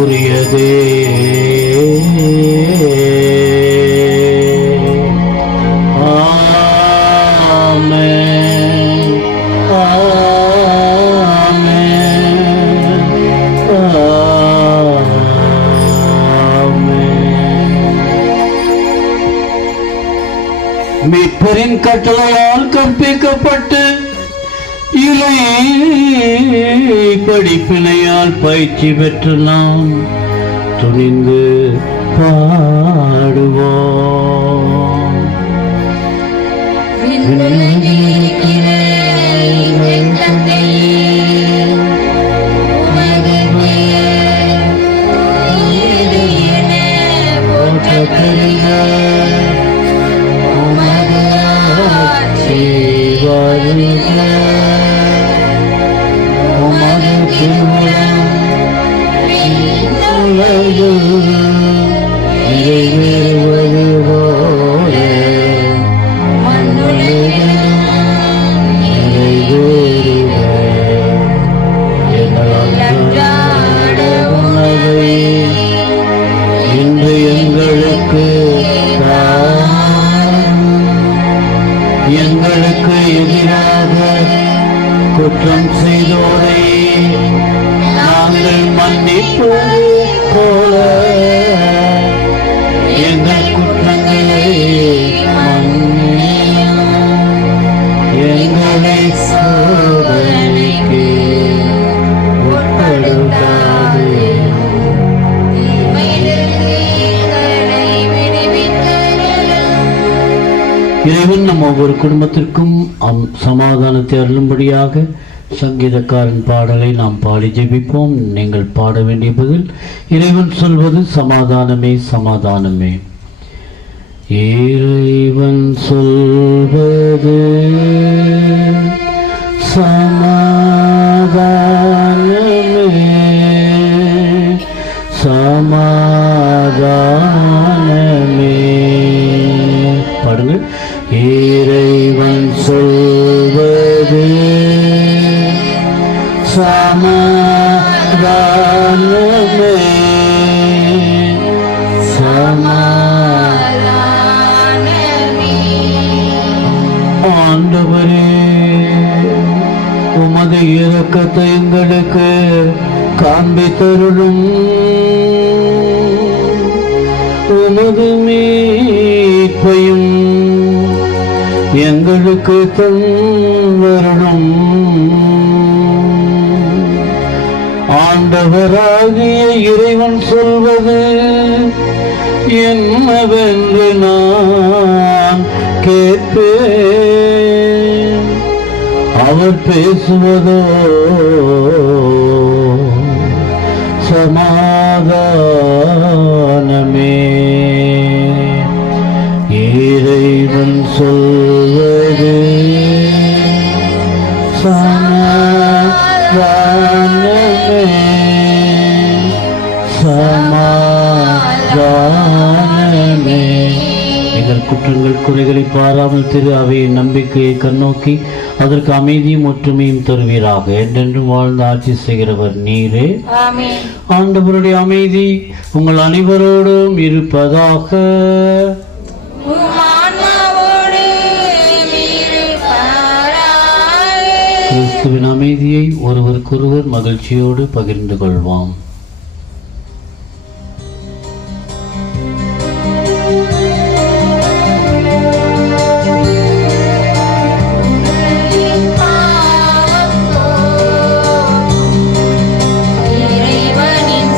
உரியதே. ஆமென். ஆமென். ஆமென். மீட்பரின் கட்டளையால் கற்பிக்கப்பட்டு இறை படிப்பினையால் பயிற்சி பெற்று நாம் துணிந்து பாடுவோம். நிறைவேறுவது போல நிறைவேறுக எங்கள் அன்றாட உணவை இன்று எங்களுக்கு தாரும். எங்களுக்கு எதிராக குற்றம் செய்தோரை நாங்கள் மன்னிப்பது போல எங்கள் குற்றங்களை மன்னியும். எங்களை சோதனைக்கு உட்படுத்தாதே. இறைவன் நம் ஒவ்வொரு குடும்பத்திற்கும் சமாதானத்தை அருளும்படியாக சங்கீதக்காரன் பாடலை நாம் பாடி ஜெபிப்போம். நீங்கள் பாட வேண்டிய பதில் இறைவன் சொல்வது சமாதானமே சமாதானமே. இறைவன் சொல்வது சமாதானமே சமாதானமே. பாடுங்க. இறைவன் சொல்வது சமாதானமே சமாதானமே. ஆண்டவரே, உமது இரக்கத்தை எங்களுக்கு காண்பித்தருளும். உமது மீட்பையும் எங்களுக்கு தந்தருளும். ஆண்டவராகிய இறைவன் சொல்வது என்னவென்று நான் கேட்பேன். அவர் பேசுவதோ சமாதானமே. இறைவன் சொல்வது சமாதானமே சமாதானமே. எங்கள் குற்றங்கள் குறைகளை பாராமல் திரு அவையின் நம்பிக்கையை கண்ணோக்கி அதற்கு அமைதியும் ஒற்றுமையும் தருவீராக. என்றென்றும் வாழ்ந்து ஆட்சி செய்கிறவர் நீரே. ஆண்டவருடைய அமைதி உங்கள் அனைவரோடும் இருப்பதாக. கிறிஸ்துவின் அமைதியை ஒருவருக்கொருவர் மகிழ்ச்சியோடு பகிர்ந்து கொள்வோம். இறைவனின்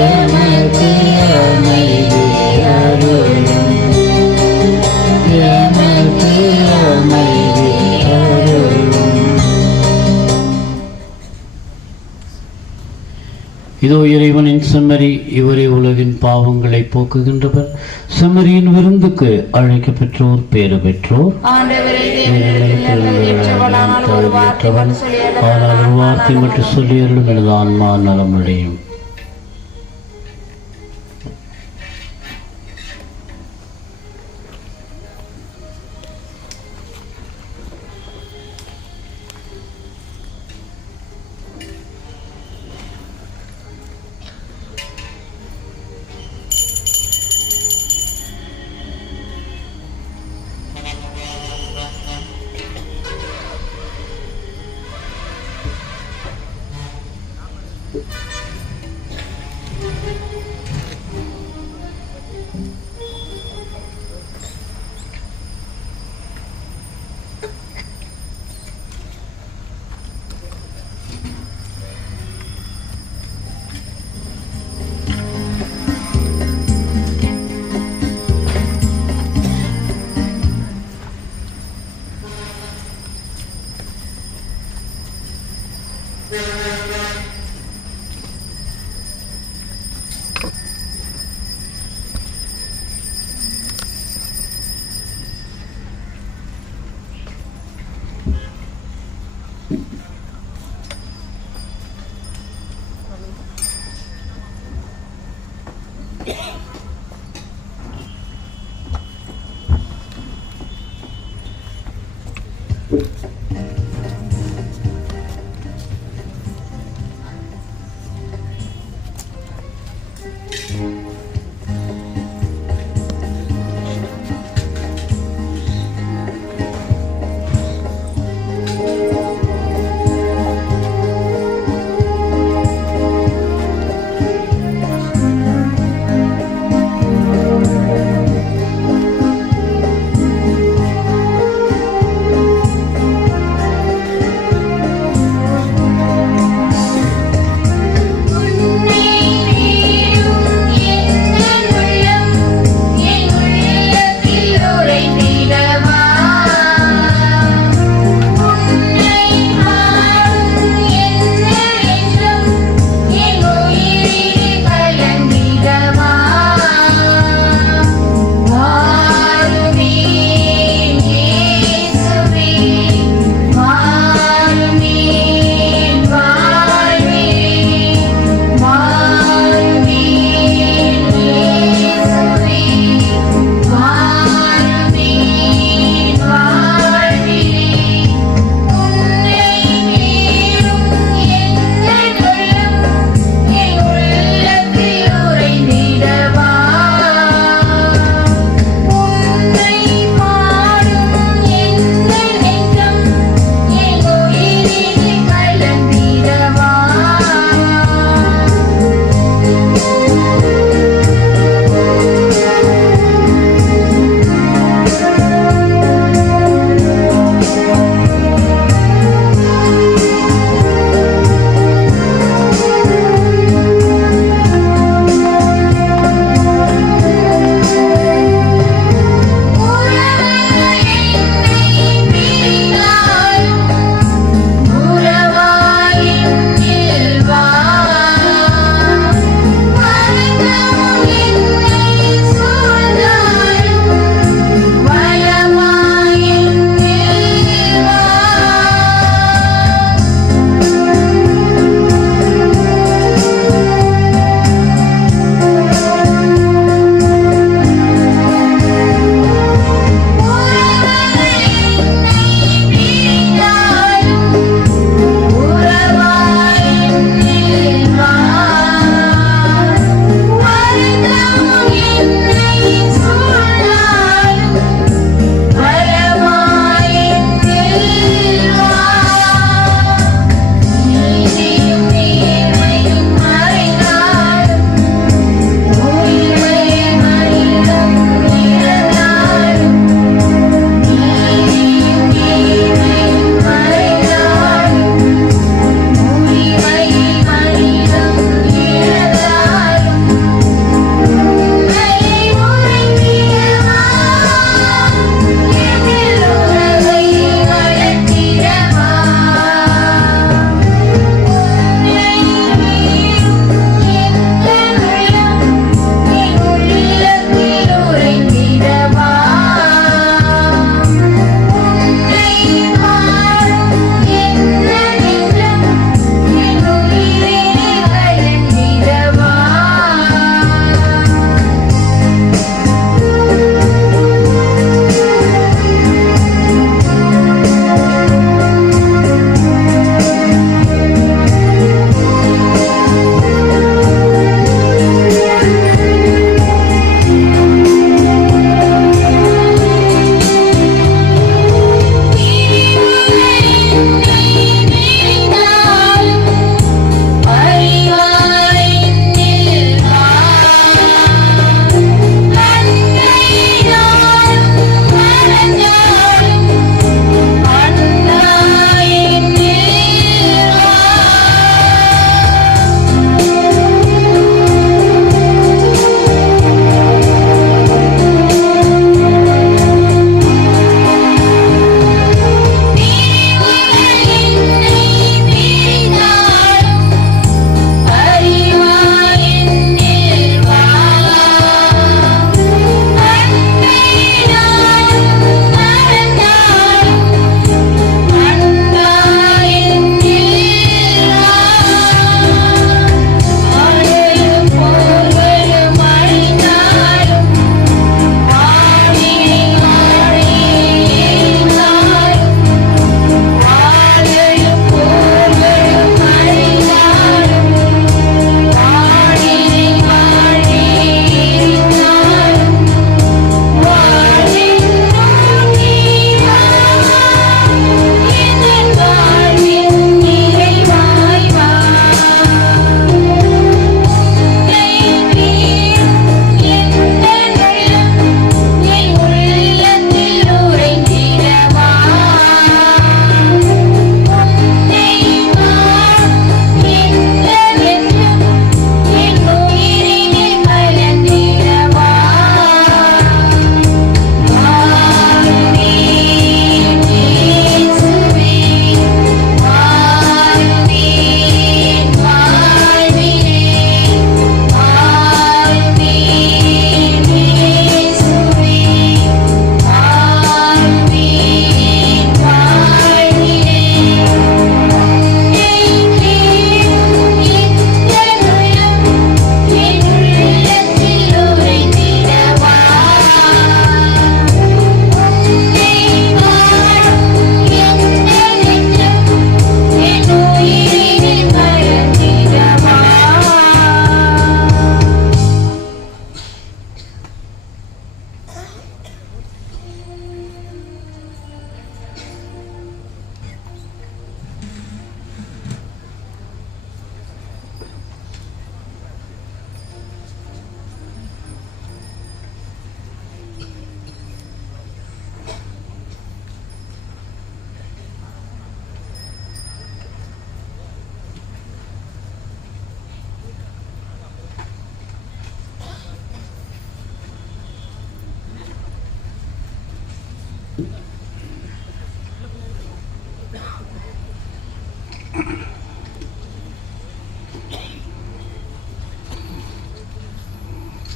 எமக்கு அமைதி அருளும் எமக்கு அமைதி அருளும். இதோ இறைவனின் செம்மறி, இவரே உலகின் பாவங்களை போக்குகின்றவர். செம்மறியின் விருந்துக்கு அழைக்க பெற்றோர் பேறு பெற்றோர். ஆனால் ஒரு வார்த்தை மட்டும் சொல்லியருளும், எனது ஆன்மா நலமடையும்.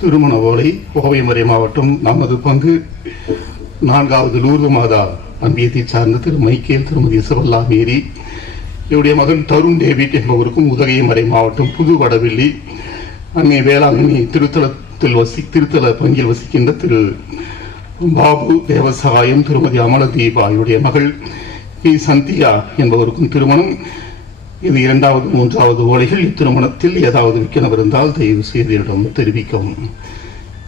திருமண ஓலை கோவைமறை மாவட்டம் நமது பங்கு 4வது லூர்து மாதா அன்பியத்தை சார்ந்த திரு மைக்கேல் திருமதி இசபல்லா மேரி இவருடைய மகன் தருண் டேவிட் என்பவருக்கும் உதகைமறை மாவட்டம் புது வடவெள்ளி அன்னை வேளாங்கண்ணி திருத்தல பங்கில் வசிக்கின்ற திரு பாபு தேவசகாயம் திருமதி அமலதீபா இவருடைய மகள் பி சந்தியா என்பவருக்கும் திருமணம். இது 2வது 3வது ஓலைகள். இத்திருமணத்தில் ஏதாவது விற்கனவர் இருந்தால் தயவு செய்து என்னிடம் தெரிவிக்கவும்.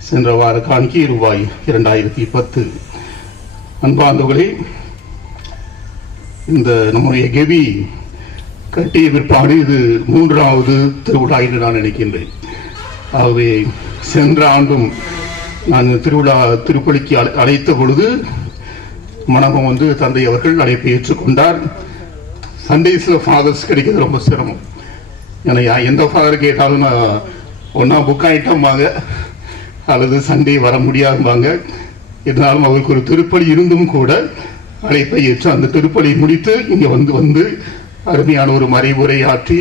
சென்ற வார காணிக்கை ரூபாய் 2010. அன்பார்ந்தவர்களே, இந்த நம்முடைய கெவி கட்டிய பிற்பாடு இது 3வது திருவிழா என்று நான் நினைக்கின்றேன். ஆகவே சென்ற ஆண்டும் நான் திருப்பலிக்கு அழைத்த பொழுது மணமம் வந்து தந்தை அவர்கள் அழைப்பை ஏற்றுக்கொண்டார். சண்டேஸில் ஃபாதர்ஸ் கிடைக்கிறது ரொம்ப சிரமம். ஏன்னா எந்த ஃபாதர் கேட்டாலும் நான் ஒன்றா புக் ஆகிட்டோம்பாங்க அல்லது சண்டே வர முடியாதும்பாங்க. இருந்தாலும் அவருக்கு ஒரு திருப்பலி இருந்தும் கூட அழைப்பை ஏற்று அந்த திருப்பலி முடித்து இங்கே வந்து அருமையான ஒரு மறைவுரை ஆற்றி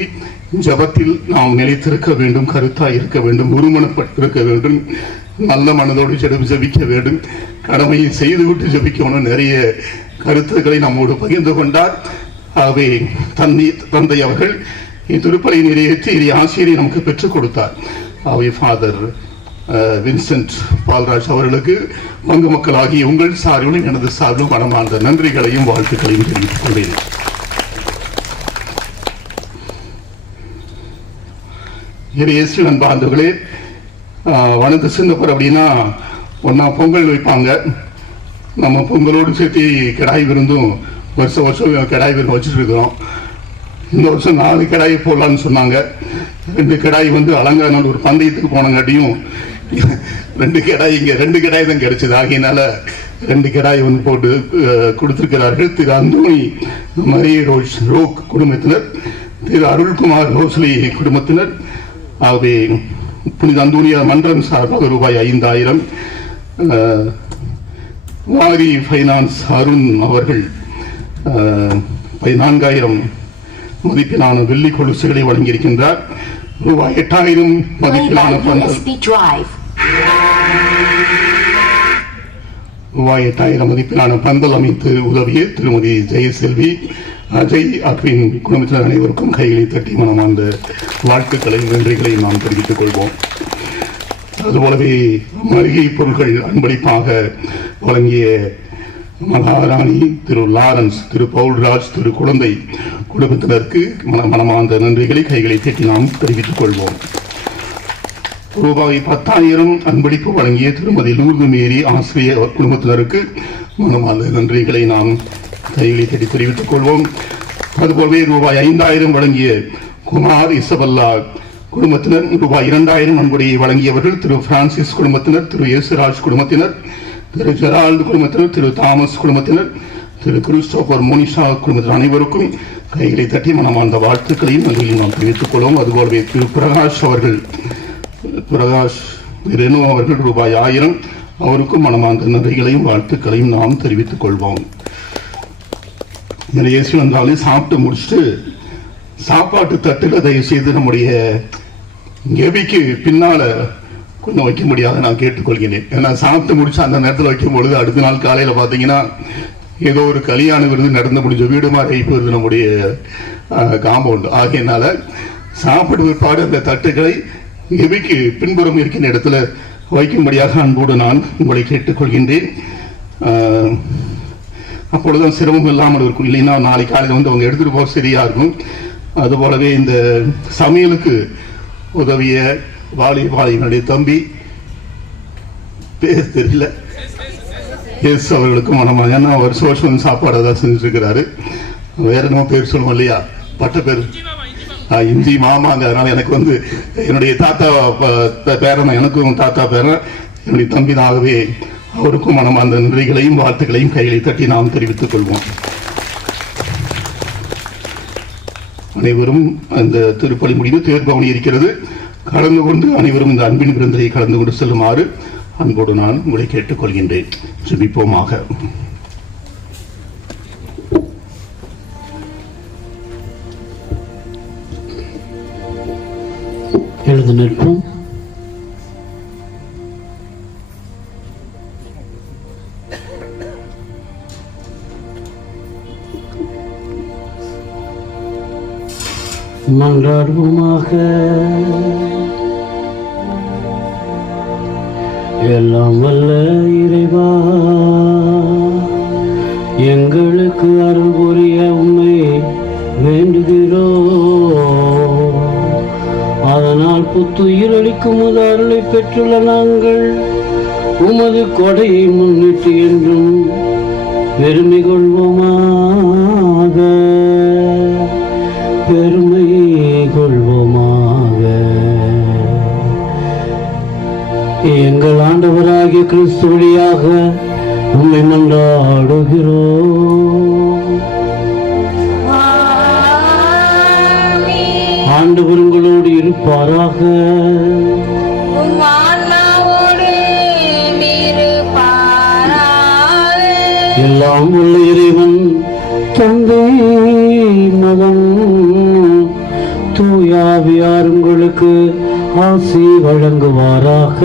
ஜபத்தில் நாம் நிலைத்திருக்க வேண்டும், கருத்தாய் இருக்க வேண்டும், ஒருமனப்பட்டிருக்க வேண்டும், நல்ல மனதோடு ஜபிக்க வேண்டும், கடமையை செய்துவிட்டு ஜபிக்கணும், நிறைய கருத்துக்களை நம்மோடு பகிர்ந்து கொண்டார். ஆகவே தந்தை அவர்கள் இத்திருப்பலை நிறைவேற்றி ஆசிரியரை நமக்கு பெற்றுக் கொடுத்தார். ஆகவே ஃபாதர் வின்சென்ட் பால்ராஜ் அவர்களுக்கு பங்கு மக்களாகிய உங்கள் சார்பிலும் எனது சார்பிலும் மனமார்ந்த நன்றிகளையும் வாழ்த்துக்களையும் தெரிவித்துக் கொள்கிறேன். இயேசு அன்பார்ந்தவர்களே, வனத்து சின்னப்பர் அப்படின்னா ஒன்றா பொங்கல் வைப்பாங்க. நம்ம பொங்கலோடு சேர்த்து கிடாய் விருந்தும் வருஷம் கிடாய் விருந்து வச்சுட்டு இருக்கிறோம். இந்த வருஷம் 4 கிடாய் போடலான்னு சொன்னாங்க. 2 கிடாய் வந்து அலங்காநல்லூர் ஒரு பந்தயத்துக்கு போனங்காட்டியும் 2 கிடாய் இங்கே 2 கிடாய் தான் கிடைச்சது. ஆகையினால 2 கிடாய் வந்து போட்டு கொடுத்திருக்கிறார்கள். திரு அந்தோணி மரிய ரோக் குடும்பத்தினர், திரு அருள்குமார் ரோஸ்லி குடும்பத்தினர். ஆகவே புனித அந்தோனியார் மன்றம் சார்பாக ரூபாய் 5000, வாரி ஃபைனான்ஸ் அருண் அவர்கள் 14,000 மதிப்பிலான வெள்ளி கொலுசுகளை வழங்கியிருக்கின்றார். ரூபாய் 8000 மதிப்பிலான ரூபாய் 8000 மதிப்பிலான பந்தல் அமைத்து உதவிய திருமதி ஜெயசெல்வி, அஜய் அக்வின் குடும்பத்தினர் அனைவருக்கும் கைகளை தட்டி மனமார்ந்த வாழ்த்துக்களையும் நன்றிகளையும் நாம் தெரிவித்துக் கொள்வோம். அதுபோலவே மளிகை பொருட்கள் அன்பளிப்பாக வழங்கிய மகாராணி திரு லாரன்ஸ், திரு பவுல்ராஜ், திரு குழந்தை குடும்பத்தினருக்கு மனமார்ந்த நன்றிகளை கைகளை தட்டி நாம் தெரிவித்துக் கொள்வோம். ரூபாய் 10,000 அன்பளிப்பு வழங்கிய திருமதி லூர்து மேரி ஆசிரியர் குடும்பத்தினருக்கு மனமார்ந்த நன்றிகளை நாம் கைகளை தட்டி தெரிவித்துக் கொள்வோம். அதுபோலவே ரூபாய் 5,000 வழங்கிய குமார் இசபல்லா குடும்பத்தினர், ரூபாய் 2,000 அன்புடையை வழங்கியவர்கள் திரு பிரான்சிஸ் குடும்பத்தினர், திரு யேசுராஜ் குடும்பத்தினர், திரு ஜெரால்டு குடும்பத்தினர், திரு தாமஸ் குடும்பத்தினர், திரு கிறிஸ்டோபர் மோனிஷா குடும்பத்தினர் அனைவருக்கும் கைகளை தட்டி மனமார்ந்த வாழ்த்துக்களையும் நன்றிகளையும் நாம் தெரிவித்துக் கொள்வோம். அதுபோலவே திரு பிரகாஷ் ரெனோ அவர்கள் ரூபாய் 1000, அவருக்கும் மனமார்ந்த நன்றிகளையும் வாழ்த்துக்களையும் நாம் தெரிவித்துக் கொள்வோம். இயேசு வந்தாலே சாப்பிட்டு முடிச்சுட்டு சாப்பாட்டு தட்டுல தயவு செய்து நம்முடைய கெபிக்கு பின்னால கொஞ்சம் வைக்க முடியாது நான் கேட்டுக்கொள்கிறேன். ஏன்னா சாப்பிட்டு முடிச்சு அந்த நேரத்தில் வைக்கும் பொழுது அடுத்த நாள் காலையில பாத்தீங்கன்னா ஏதோ ஒரு கல்யாண விருது நடந்து முடிஞ்ச வீடு மாதிரி வருது நம்முடைய காம்பவுண்ட். ஆகையினால சாப்பிடு பிற்பாடு அந்த தட்டுகளை கெபிக்கு பின்புறம் இருக்கின்ற இடத்துல வைக்கும்படியாக அன்போடு நான் உங்களை கேட்டுக்கொள்கின்றேன். அப்பொழுதுதான் சிரமம் இல்லாமல் இருக்கும். இல்லைன்னா நாளைக்கு காலையில் வந்து அவங்க எடுத்துட்டு போக சரியா இருக்கும். அதுபோலவே இந்த சமையலுக்கு உதவிய வாலிபாலினுடைய தம்பி பேர் தெரியல, எஸ் அவர்களுக்கும் மனமா, ஏன்னா வருஷம் சாப்பாடு தான் செஞ்சுட்டு இருக்கிறாரு. வேற என்ன பேர் சொல்லுவோம் இல்லையா, பட்ட பேர் இஞ்சி மாமாங்க. அதனால எனக்கு வந்து என்னுடைய தாத்தா பேரன், எனக்கும் தாத்தா பேரன் என்னுடைய தம்பினாகவே அவருக்கும் மனமார்ந்த நன்றிகளையும் வாழ்த்துக்களையும் கைகளை தட்டி நாம் தெரிவித்துக் கொள்வோம். அனைவரும் அந்த திருப்பலி முடிவு தேர்பவனி இருக்கிறது. கலந்து கொண்டு அனைவரும் இந்த அன்பின் விருந்தை கலந்து கொண்டு செல்லுமாறு அன்போடு நான் உங்களை கேட்டுக்கொள்கின்றேன். ஜெபிப்போமாக. எழுந்து நிற்போம். மன்றாடுவோமாக. எல்லாம் வல்ல இறைவா, எங்களுக்கு அருள் புரிய உம்மை வேண்டுகிறோம். அதனால் புத்துயிரளிக்கும் உமது அருளை பெற்றுள்ள நாங்கள் உமது கொடையை முன்னிட்டு என்றும் பெருமை கொள்வோமாக. பெருமை கொள்வோமாக. எங்கள் ஆண்டவராகிய கிறிஸ்து வழியாக உம்மை மன்றாடுகிறோம். ஆண்டவர் உங்களோடு இருப்பாராக. எல்லாம் உள்ள இறைவன் தந்தை மகன் தூயாவியார் உங்களுக்கு ஆசி வழங்குவாராக.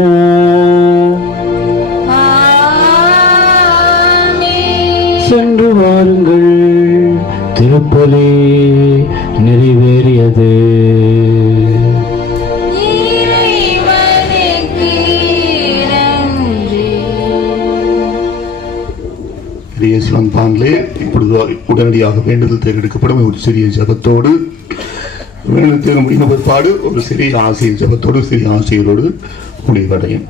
சென்று வாருங்கள், திருப்பலி நிறைவேறியது. இயேசுவின் பாண்டிலே இப்பொழுது உடனடியாக வேண்டுதல் தேர்ந்தெடுக்கப்படும் ஒரு சிறிய ஜபத்தோடு வேண்டுதல் தேர்வு முடிந்த பிற்பாடு ஒரு சிறிய ஆசிரியர் ஜபத்தோடு சிறிய ஆசிரியரோடு முடிவடையும்.